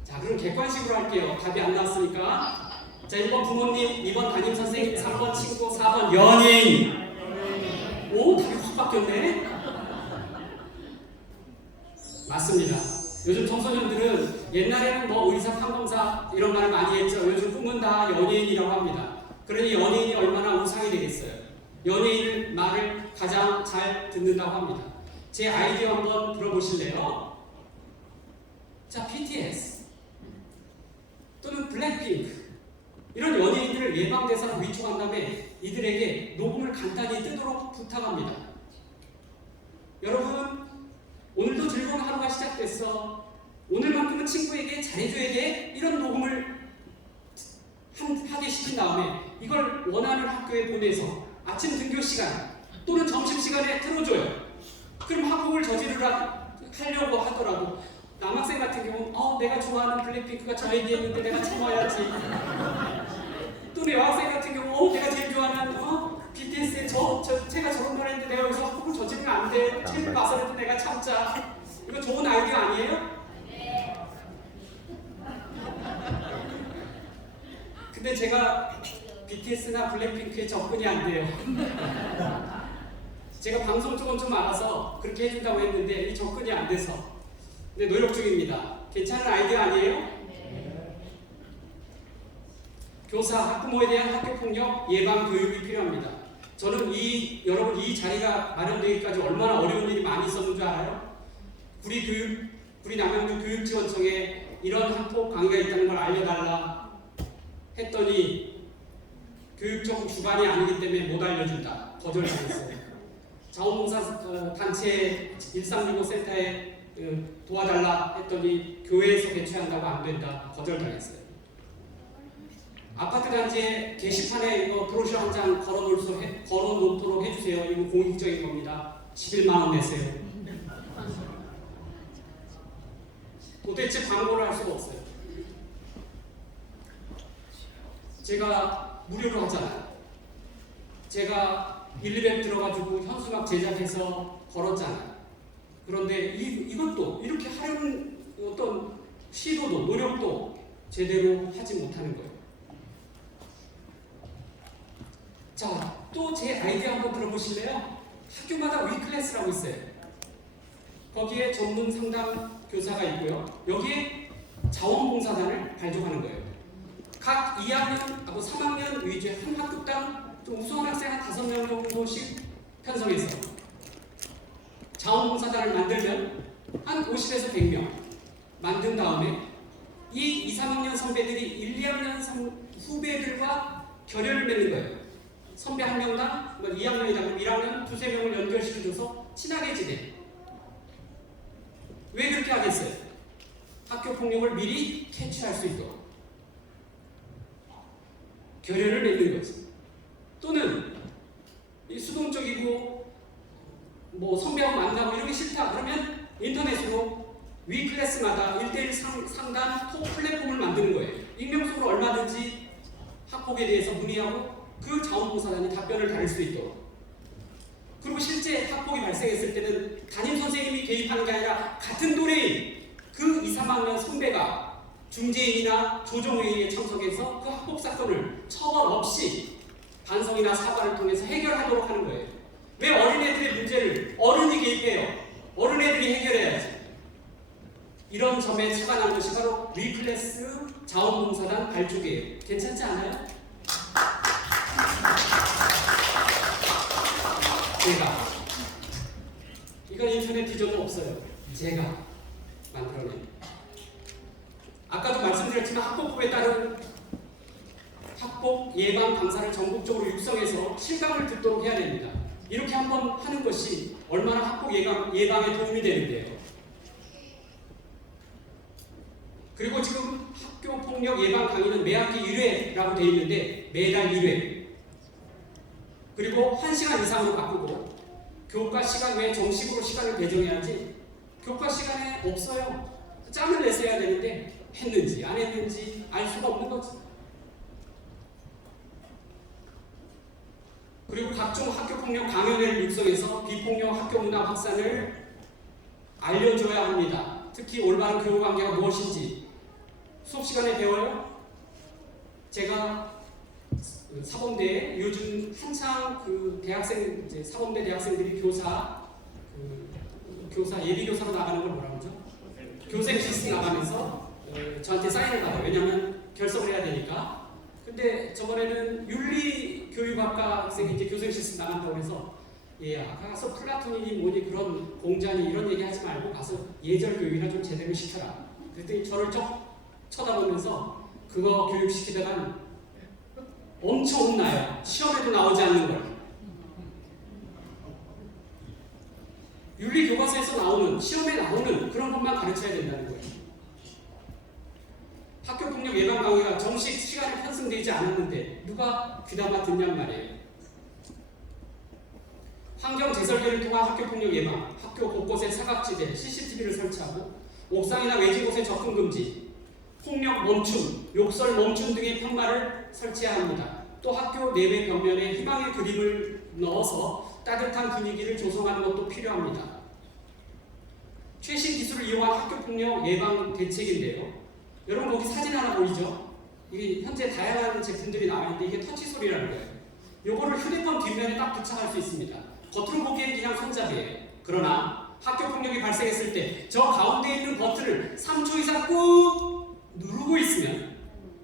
자, 그럼 객관식으로 할게요. 답이 안 나왔으니까. 자, 1번 부모님, 2번 담임선생님, 3번 친구, 4번 연예인. 오, 답이 확 바뀌었네. 맞습니다. 요즘 청소년들은 옛날에는 뭐 의사, 판검사 이런 말을 많이 했죠. 요즘 꿈은 다 연예인이라고 합니다. 그러니 연예인이 얼마나 우상이 되겠어요. 연예인 말을 가장 잘 듣는다고 합니다. 제 아이디어 한번 들어보실래요? 자, BTS 또는 블랙핑크 이런 연예인들을 예방대사로 위촉한 다음에 이들에게 녹음을 간단히 뜨도록 부탁합니다. 여러분, 오늘도 즐거운 하루가 시작됐어. 오늘만큼은 친구에게 잘해줘야 돼. 이런 녹음을 하게 시킨 다음에 이걸 원하는 학교에 보내서 아침 등교 시간 또는 점심 시간에 틀어줘요. 그럼 학폭을 하려고 하더라도 남학생 같은 경우는 내가 좋아하는 블랙핑크가 저 얘기했는데 내가 참아야지. 또는 여학생 같은 경우 내가 제일 좋아하는 BTS의 제가 저런 말 했는데 내가 여기서 학폭을 저지르면 안 돼. 제일 봐서라도 내가 참자. 이거 좋은 아이디어 아니에요? 네. 근데 제가 BTS나 블랙핑크에 접근이 안 돼요. 제가 방송 쪽은 좀 알아서 그렇게 해준다고 했는데 이 접근이 안 돼서. 근데 노력 중입니다. 괜찮은 아이디어 아니에요? 네. 교사, 학부모에 대한 학교폭력 예방 교육이 필요합니다. 저는 여러분 이 자리가 마련되기까지 얼마나 어려운 일이 많이 있었는 줄 알아요? 구리 남양주 교육지원청에 이런 학폭 강의가 있다는 걸 알려달라 했더니 교육청 주관이 아니기 때문에 못 알려준다. 거절당했어요. 자원봉사 단체 1365 센터에 도와달라 했더니 교회에서 개최한다고 안 된다. 거절당했어요. 아파트 단지에 게시판에 이거 브로셔 한 장 걸어놓도록 해주세요. 이거 공익적인 겁니다. 11만 원 내세요. 도대체 광고를 할 수가 없어요. 제가 무료로 하잖아요. 제가 1,200 들어가지고 현수막 제작해서 걸었잖아요. 그런데 이것도 이렇게 하려는 어떤 시도도 노력도 제대로 하지 못하는 거예요. 자, 또 제 아이디어 한번 들어보실래요? 학교마다 위클래스라고 있어요. 거기에 전문 상담 교사가 있고요. 여기에 자원봉사단을 발족하는 거예요. 각 2학년하고 3학년 위주의 한 학급당 좀 우수한 학생 한 5명 정도씩 편성해서 자원봉사단을 만들면 한 50에서 100명 만든 다음에 이 2, 3학년 선배들이 1, 2학년 후배들과 결연을 맺는 거예요. 선배 한 명당 2학년이다 그럼 1학년 두세 명을 연결시켜줘서 친하게 지내. 왜 그렇게 하겠어요? 학교 폭력을 미리 캐치할 수 있도록 결연을 맺는 거지. 또는 이 수동적이고 선배하고 만나고 이런 게 싫다 그러면 인터넷으로 위클래스마다 1대1 상담 톡 플랫폼을 만드는 거예요. 익명속으로 얼마든지 학폭에 대해서 문의하고 그 자원봉사단이 답변을 다룰 수 있도록. 그리고 실제 학폭이 발생했을 때는 담임선생님이 개입하는 게 아니라 같은 도래인 그 2, 3학년 선배가 중재인이나 조정회의에 참석해서 그 학폭 사건을 처벌 없이 반성이나 사과를 통해서 해결하도록 하는 거예요. 왜 어린애들의 문제를 어른이 개입해요? 어른애들이 해결해야지. 이런 점에 착안한 것이 바로 위클래스 자원봉사단 발족이에요. 괜찮지 않아요? 제가 이건 인터넷 뒤져도 없어요. 제가 만들어낸. 아까도 말씀드렸지만 학폭법에 따른 학폭 예방 강사를 전국적으로 육성해서 실감을 듣도록 해야 됩니다. 이렇게 한번 하는 것이 얼마나 학폭 예방에 도움이 되는데요. 그리고 지금 학교 폭력 예방 강의는 매학기 1회라고 되어 있는데 매달 1회. 그리고 1시간 이상으로 바꾸고 교과 시간 외에 정식으로 시간을 배정해야지 교과 시간에 없어요. 짬을 내서 해야 되는데 했는지 안 했는지 알 수가 없는 거지. 그리고 각종 학교폭력 강연회를 육성해서 비폭력 학교문화 확산을 알려줘야 합니다. 특히 올바른 교우관계가 무엇인지 수업 시간에 배워요. 제가 사범대에 요즘 한창 그 대학생 이제 사범대 대학생들이 교사 예비교사로 나가는 걸 뭐라 그러죠? 교생 실습 나가면서 저한테 사인을 받아요. 왜냐하면 결석을 해야 되니까. 근데 저번에는 윤리교육학과 학생이 이제 교생 실습 나간다고 해서 가서 플라토닉이 뭐니 그런 공자니 이런 얘기 하지 말고 가서 예절 교육이나 좀 제대로 시켜라. 그랬더니 저를 쳐다보면서 그거 교육시키다간 엄청 혼나요. 시험에도 나오지 않는 걸. 윤리교과서에서 나오는, 시험에 나오는 그런 것만 가르쳐야 된다는 거예요. 학교폭력 예방 강의가 정식 시간에 편성되지 않았는데 누가 귀담아 듣냔 말이에요. 환경 재설계를 통한 학교폭력 예방, 학교 곳곳에 사각지대, CCTV를 설치하고 옥상이나 외진 곳에 접근 금지, 폭력 멈춤, 욕설 멈춤 등의 편말을 설치해야 합니다. 또 학교 내외 벽면에 희망의 그림을 넣어서 따뜻한 분위기를 조성하는 것도 필요합니다. 최신 기술을 이용한 학교폭력 예방 대책인데요. 여러분 거기 사진 하나 보이죠? 이게 현재 다양한 제품들이 나와있는데 이게 터치솔이라는 거예요. 요거를 휴대폰 뒷면에 딱 부착할 수 있습니다. 겉으로 보기엔 그냥 손잡이에요. 그러나 학교폭력이 발생했을 때 저 가운데 있는 버튼을 3초 이상 꾹 누르고 있으면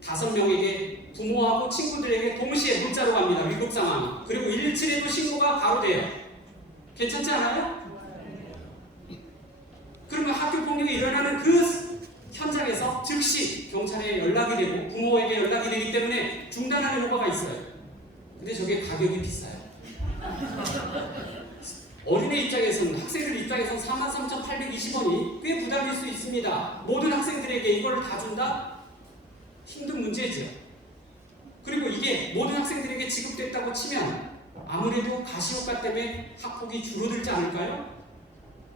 5명에게 부모하고 친구들에게 동시에 문자로 갑니다. 위급 상황이. 그리고 117에도 신고가 바로 돼요. 괜찮지 않아요? 그러면 학교폭력이 일어나는 그 현장에서 즉시 경찰에 연락이 되고 부모에게 연락이 되기 때문에 중단하는 효과가 있어요. 근데 저게 가격이 비싸요. 어린애 입장에서는, 학생들 입장에서는 43,820원이 꽤 부담일 수 있습니다. 모든 학생들에게 이걸 다 준다? 힘든 문제죠. 그리고 이게 모든 학생들에게 지급됐다고 치면 아무래도 가시효과 때문에 학폭이 줄어들지 않을까요?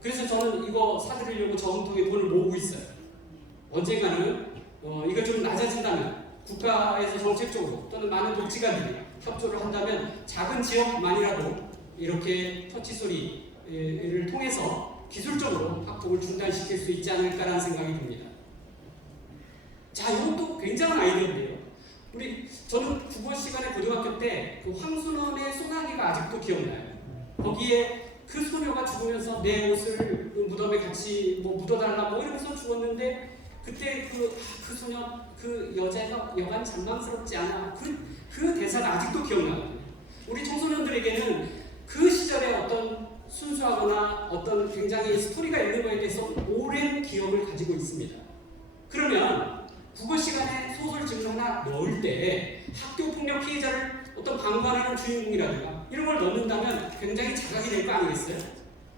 그래서 저는 이거 사드리려고 저금통에 돈을 모으고 있어요. 언젠가는 이거 좀 낮아진다면 국가에서 정책적으로 또는 많은 독지가들이 협조를 한다면 작은 지역만이라도 이렇게 터치소리를 통해서 기술적으로 학폭을 중단시킬 수 있지 않을까라는 생각이 듭니다. 자, 이것도 굉장한 아이디어인데요. 저는 국어 시간에 고등학교 때 그 황순원의 소나기가 아직도 기억나요. 거기에 그 소녀가 죽으면서 내 옷을 무덤에 같이 묻어달라 이러면서 죽었는데 그때 그 소녀, 그 여자가 여간 잔망스럽지 않아. 그 대사가 아직도 기억나거든요. 우리 청소년들에게는 그 시절의 어떤 순수하거나 어떤 굉장히 스토리가 있는 거에 대해서 오랜 기억을 가지고 있습니다. 그러면 국어 시간에 소설집을 하나 넣을 때 학교 폭력 피해자를 어떤 방관하는 주인공이라든가 이런 걸 넣는다면 굉장히 자각이 될 거 아니겠어요?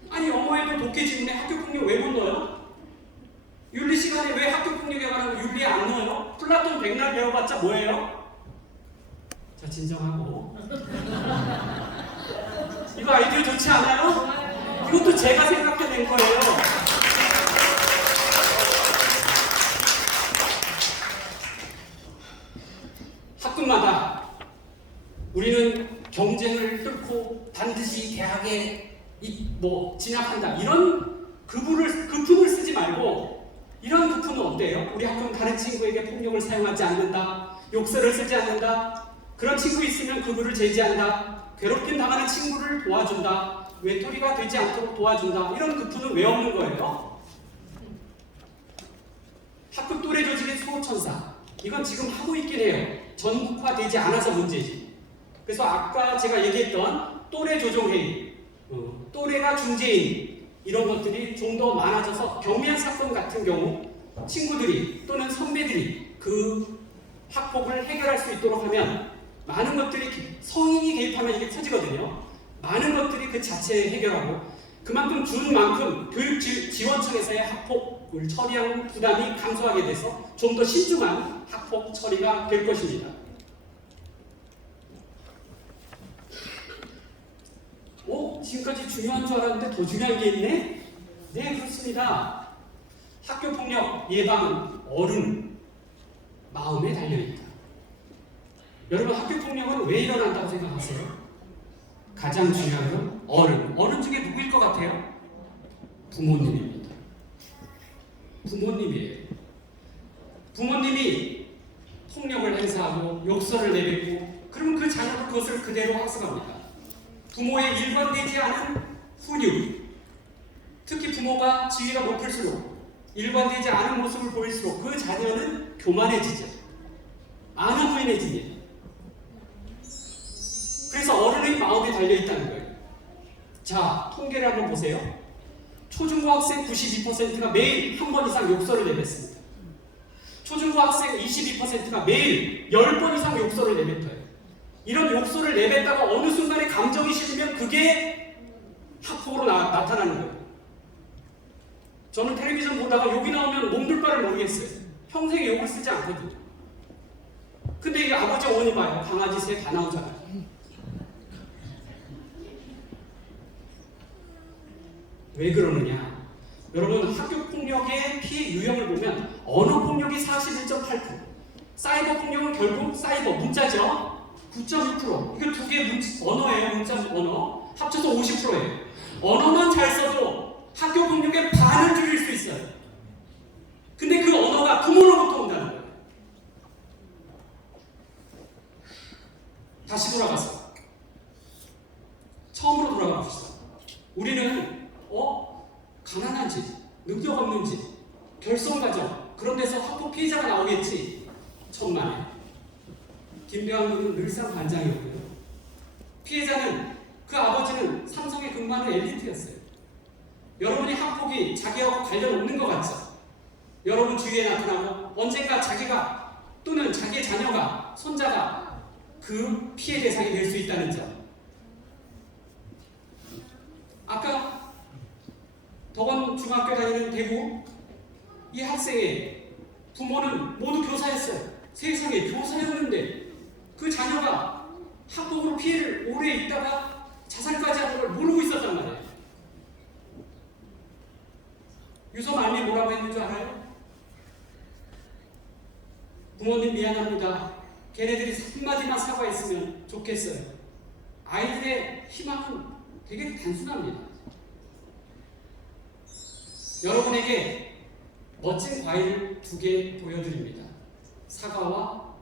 아니 영어에도 독해 지문에 학교 폭력 왜 못 넣어요? 윤리 시간에 왜 학교 폭력에 관한 윤리에 안 넣어요? 플라톤 백날 배워봤자 뭐예요? 자, 진정하고. 이거 아이디어 좋지 않아요? 이것도 제가 생각해낸 거예요. 학급마다 우리는 경쟁을 뚫고 반드시 대학에 진학한다. 이런 급품을 쓰지 말고 이런 급품은 어때요? 우리 학교는 다른 친구에게 폭력을 사용하지 않는다. 욕설을 쓰지 않는다. 그런 친구 있으면 그들을 제지한다. 괴롭힘 당하는 친구를 도와준다. 외톨이가 되지 않도록 도와준다. 이런 급품은 왜 없는 거예요? 학급 또래 조직의 수호천사. 이건 지금 하고 있긴 해요. 전국화되지 않아서 문제지. 그래서 아까 제가 얘기했던 또래 조정회의, 또래가 중재인, 이런 것들이 좀 더 많아져서 경미한 사건 같은 경우 친구들이 또는 선배들이 그 학폭을 해결할 수 있도록 하면 많은 것들이 성인이 개입하면 이게 커지거든요. 많은 것들이 그 자체에 해결하고 그만큼 준 만큼 교육지원청에서의 학폭을 처리하는 부담이 감소하게 돼서 좀 더 신중한 학폭 처리가 될 것입니다. 지금까지 중요한 줄 알았는데 더 중요한 게 있네? 네, 그렇습니다. 학교폭력 예방은 어른 마음에 달려있다. 여러분, 학교폭력은 왜 일어난다고 생각하세요? 가장 중요한 건 어른 중에 누구일 것 같아요? 부모님입니다. 부모님이에요. 부모님이 폭력을 행사하고 욕설을 내뱉고 그러면 그 자녀도 그것을 그대로 학습합니다. 부모의 일관되지 않은 훈육, 특히 부모가 지위가 높을수록 일관되지 않은 모습을 보일수록 그 자녀는 교만해지죠. 안하부인해집니다. 그래서 어른의 마음에 달려있다는 거예요. 자, 통계를 한번 보세요. 초중고 학생 92%가 매일 한 번 이상 욕설을 내뱉습니다. 초중고 학생 22%가 매일 10번 이상 욕설을 내뱉어요. 이런 욕설을 내뱉다가 어느 순간에 감정이 실리면 그게 학폭으로 나타나는 거예요. 저는 텔레비전 보다가 욕이 나오면 몸둘 바를 모르겠어요. 평생 욕을 쓰지 않거든요. 근데 이 아버지 어머니 봐요. 강아지 새 다 나오잖아요. 왜 그러느냐? 여러분, 학교폭력의 피해 유형을 보면 언어폭력이 41.8%, 사이버폭력은 결국 사이버, 문자죠? 9.6%. 이거 두 개 언어예요. 문자, 언어. 합쳐서 50%예요. 언어만 잘 써도 학교폭력의 반을 줄일 수 있어요. 근데 그 언어가 부모로부터 온다는 거예요. 다시 돌아가서 처음으로 돌아가 봅시다. 우리는 가난한지, 능력 없는지, 결손가정 그런 데서 학폭 피해자가 나오겠지. 천만에. 김대환 군은 늘상 반장이었고요. 피해자는 그 아버지는 삼성에 근무하는 엘리트였어요. 여러분이 학폭이 자기하고 관련 없는 것 같죠? 여러분 주위에 나타나고 언젠가 자기가 또는 자기의 자녀가, 손자가 그 피해 대상이 될 수 있다는 점. 아까 덕원 중학교 다니는 대구 이 학생의 부모는 모두 교사였어요. 세상에 교사였는데 그 자녀가 학폭으로 피해를 오래 입다가 자살까지 하는 걸 모르고 있었단 말이에요. 유서 말미 뭐라고 했는 줄 알아요? 부모님 미안합니다. 걔네들이 한마디만 사과했으면 좋겠어요. 아이들의 희망은 되게 단순합니다. 여러분에게 멋진 과일을 두 개 보여드립니다. 사과와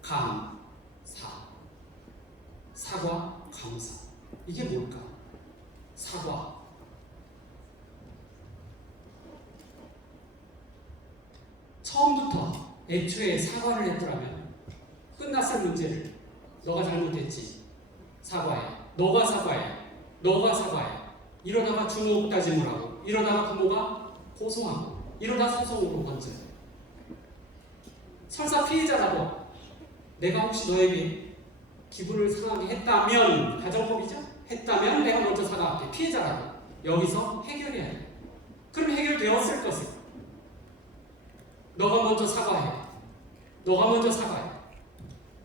감사. 사과, 감사. 이게 뭘까? 사과. 처음부터 애초에 사과를 했더라면 끝났을 문제를 너가 잘못했지. 사과해. 너가 사과해. 너가 사과해. 이러다가 주먹다짐을 하고 이러다가 부모가 고소하고 이러다 소송으로 번져요. 설사 피해자라도 내가 혹시 너에게 기분을 상하게 했다면, 가정법이죠? 했다면 내가 먼저 사과할게. 피해자라도 여기서 해결해야 해. 그럼 해결되었을 것을 너가 먼저 사과해. 너가 먼저 사과해.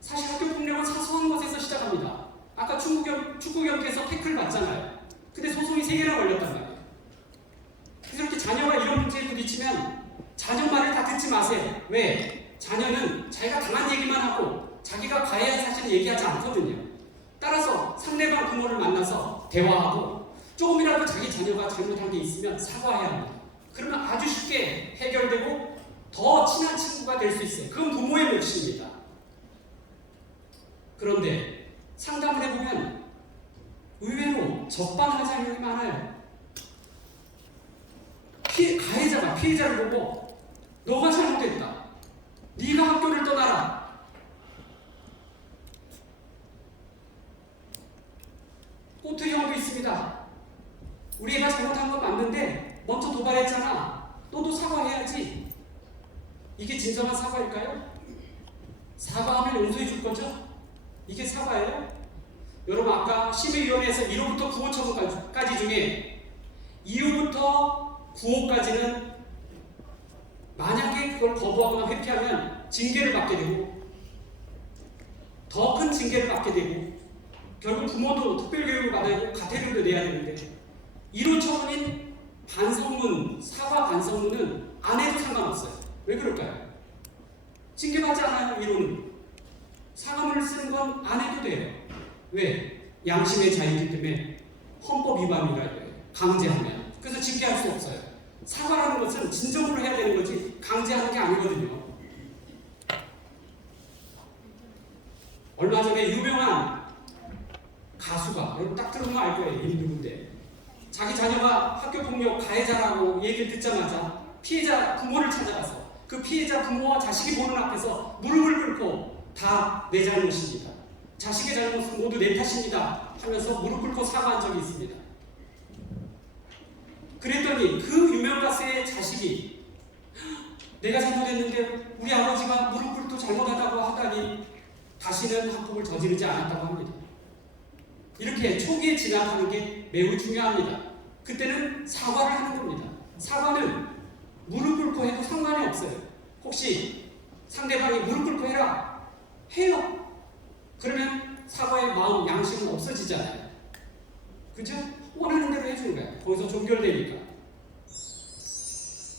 사실 학교폭력은 사소한 것에서 시작합니다. 아까 축구 경기에서 태클 받잖아요. 근데 소송이 3개나 걸렸단 말이에요. 그래서 이렇게 자녀가 이런 문제에 부딪히면 자녀 말을 다 듣지 마세요. 왜? 자녀는 자기가 당한 얘기만 하고 자기가 가해한 사실을 얘기하지 않거든요. 따라서 상대방 부모를 만나서 대화하고 조금이라도 자기 자녀가 잘못한 게 있으면 사과해야 합니다. 그러면 아주 쉽게 해결되고 더 친한 친구가 될 수 있어요. 그건 부모의 몫입니다. 그런데 상담을 해보면 의외로 적반하장이 많아요. 가해자가 피해자를 보고 너가 잘못했다. 네가 학교를 떠나라. 꼬투리 형도 있습니다. 우리 애가 잘못한 건 맞는데 먼저 도발했잖아. 너도 사과해야지. 이게 진정한 사과일까요? 사과하면 용서해 줄 거죠? 이게 사과예요? 여러분, 아까 심의위원회에서 1호부터 9호 처분까지 중에 2호부터 9호까지는 만약에 그걸 거부하거나 회피하면 징계를 받게 되고 더 큰 징계를 받게 되고 결국 부모도 특별교육을 받아야 되고 가태료도 내야 되는데 1호 처분인 반성문, 사과 반성문은 안 해도 상관없어요. 왜 그럴까요? 징계받지 않아요. 1호는 사과문을 쓰는 건 안 해도 돼요. 왜? 양심의 자유이기 때문에 헌법 위반이라 강제하면. 그래서 징계할 수 없어요. 사과라는 것은 진정으로 해야 되는 거지 강제하는 게 아니거든요. 얼마 전에 유명한 가수가, 여러분 딱 들으면 알 거예요. 이 누군데. 자기 자녀가 학교폭력 가해자라고 얘기를 듣자마자 피해자 부모를 찾아가서 그 피해자 부모와 자식이 보는 앞에서 무릎을 꿇고 다 내 잘못입니다. 자식의 잘못은 모두 내 탓입니다 하면서 무릎 꿇고 사과한 적이 있습니다. 그랬더니 그 유명 가수의 자식이 내가 잘못했는데 우리 아버지가 무릎 꿇고 잘못하다고 하다니 다시는 학폭을 저지르지 않았다고 합니다. 이렇게 초기에 진압하는 게 매우 중요합니다. 그때는 사과를 하는 겁니다. 사과는 무릎 꿇고 해도 상관이 없어요. 혹시 상대방이 무릎 꿇고 해라 해요. 그러면 사과의 마음, 양심은 없어지잖아요. 그죠? 원하는 대로 해주는 거야. 거기서 종결되니까.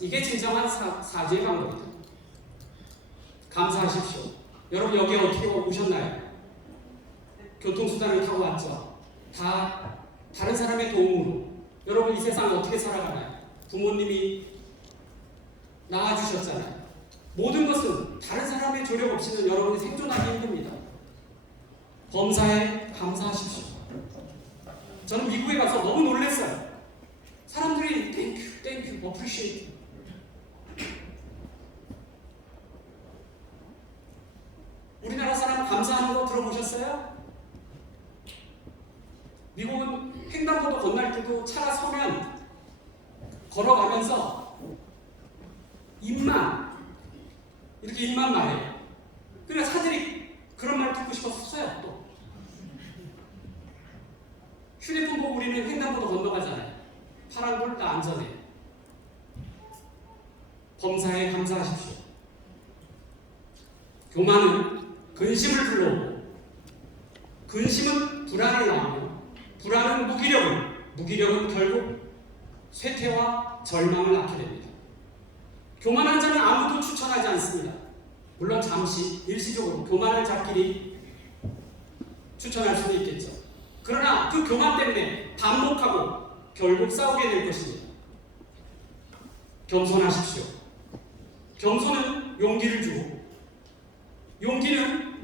이게 진정한 사죄의 방법이다. 감사하십시오. 여러분 여기 어떻게 오셨나요? 교통수단을 타고 왔죠. 다 다른 사람의 도움으로. 여러분 이 세상 어떻게 살아가나요? 부모님이 낳아주셨잖아요. 모든 것은 다른 사람의 조력 없이는 여러분이 생존하기 힘듭니다. 범사에 감사하십시오. 저는 미국에 가서 너무 놀랐어요. 사람들이 thank you, appreciate. 우리나라 사람 감사하는 거 들어보셨어요? 미국은 횡단보도 건널 때도 차가 서면 걸어가면서 입만 이렇게 입만 말해요. 그러니까 사들이 그런 말 듣고 싶어서 써요. 또 휴대폰 보고 우리는 횡단보도 건너가잖아요. 파란불 나 안전해. 범사에 감사하십시오. 교만은 근심을 불러오고 근심은 불안을 낳으며 불안은 무기력은 결국 쇠퇴와 절망을 낳게 됩니다. 교만한 자는 아무도 추천하지 않습니다. 물론 잠시 일시적으로 교만한 자끼리 추천할 수도 있겠죠. 그러나 그 교만 때문에 반목하고 결국 싸우게 될 것입니다. 겸손하십시오. 겸손은 용기를 주고 용기는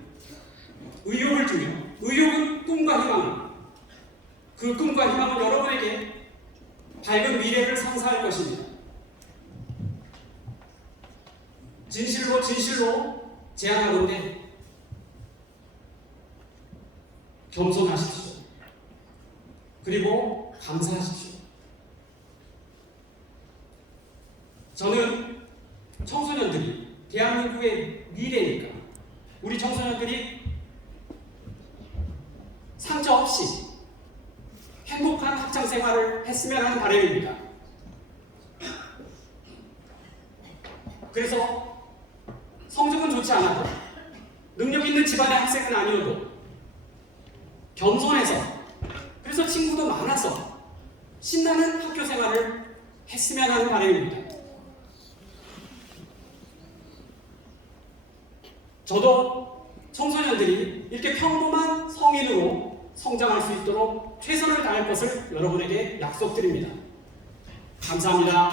의욕을 주며 의욕은 꿈과 희망을, 그 꿈과 희망은 여러분에게 밝은 미래를 선사할 것입니다. 진실로 제안하건대 겸손하십시오. 그리고 감사하십시오. 저는 청소년들이 대한민국의 미래니까 우리 청소년들이 상처 없이 행복한 학창 생활을 했으면 하는 바람입니다. 그래서 성적은 좋지 않아도 능력 있는 집안의 학생은 아니어도 겸손해서, 그래서 친구도 많아서 신나는 학교 생활을 했으면 하는 바람입니다. 저도 청소년들이 이렇게 평범한 성인으로 성장할 수 있도록 최선을 다할 것을 여러분에게 약속드립니다. 감사합니다.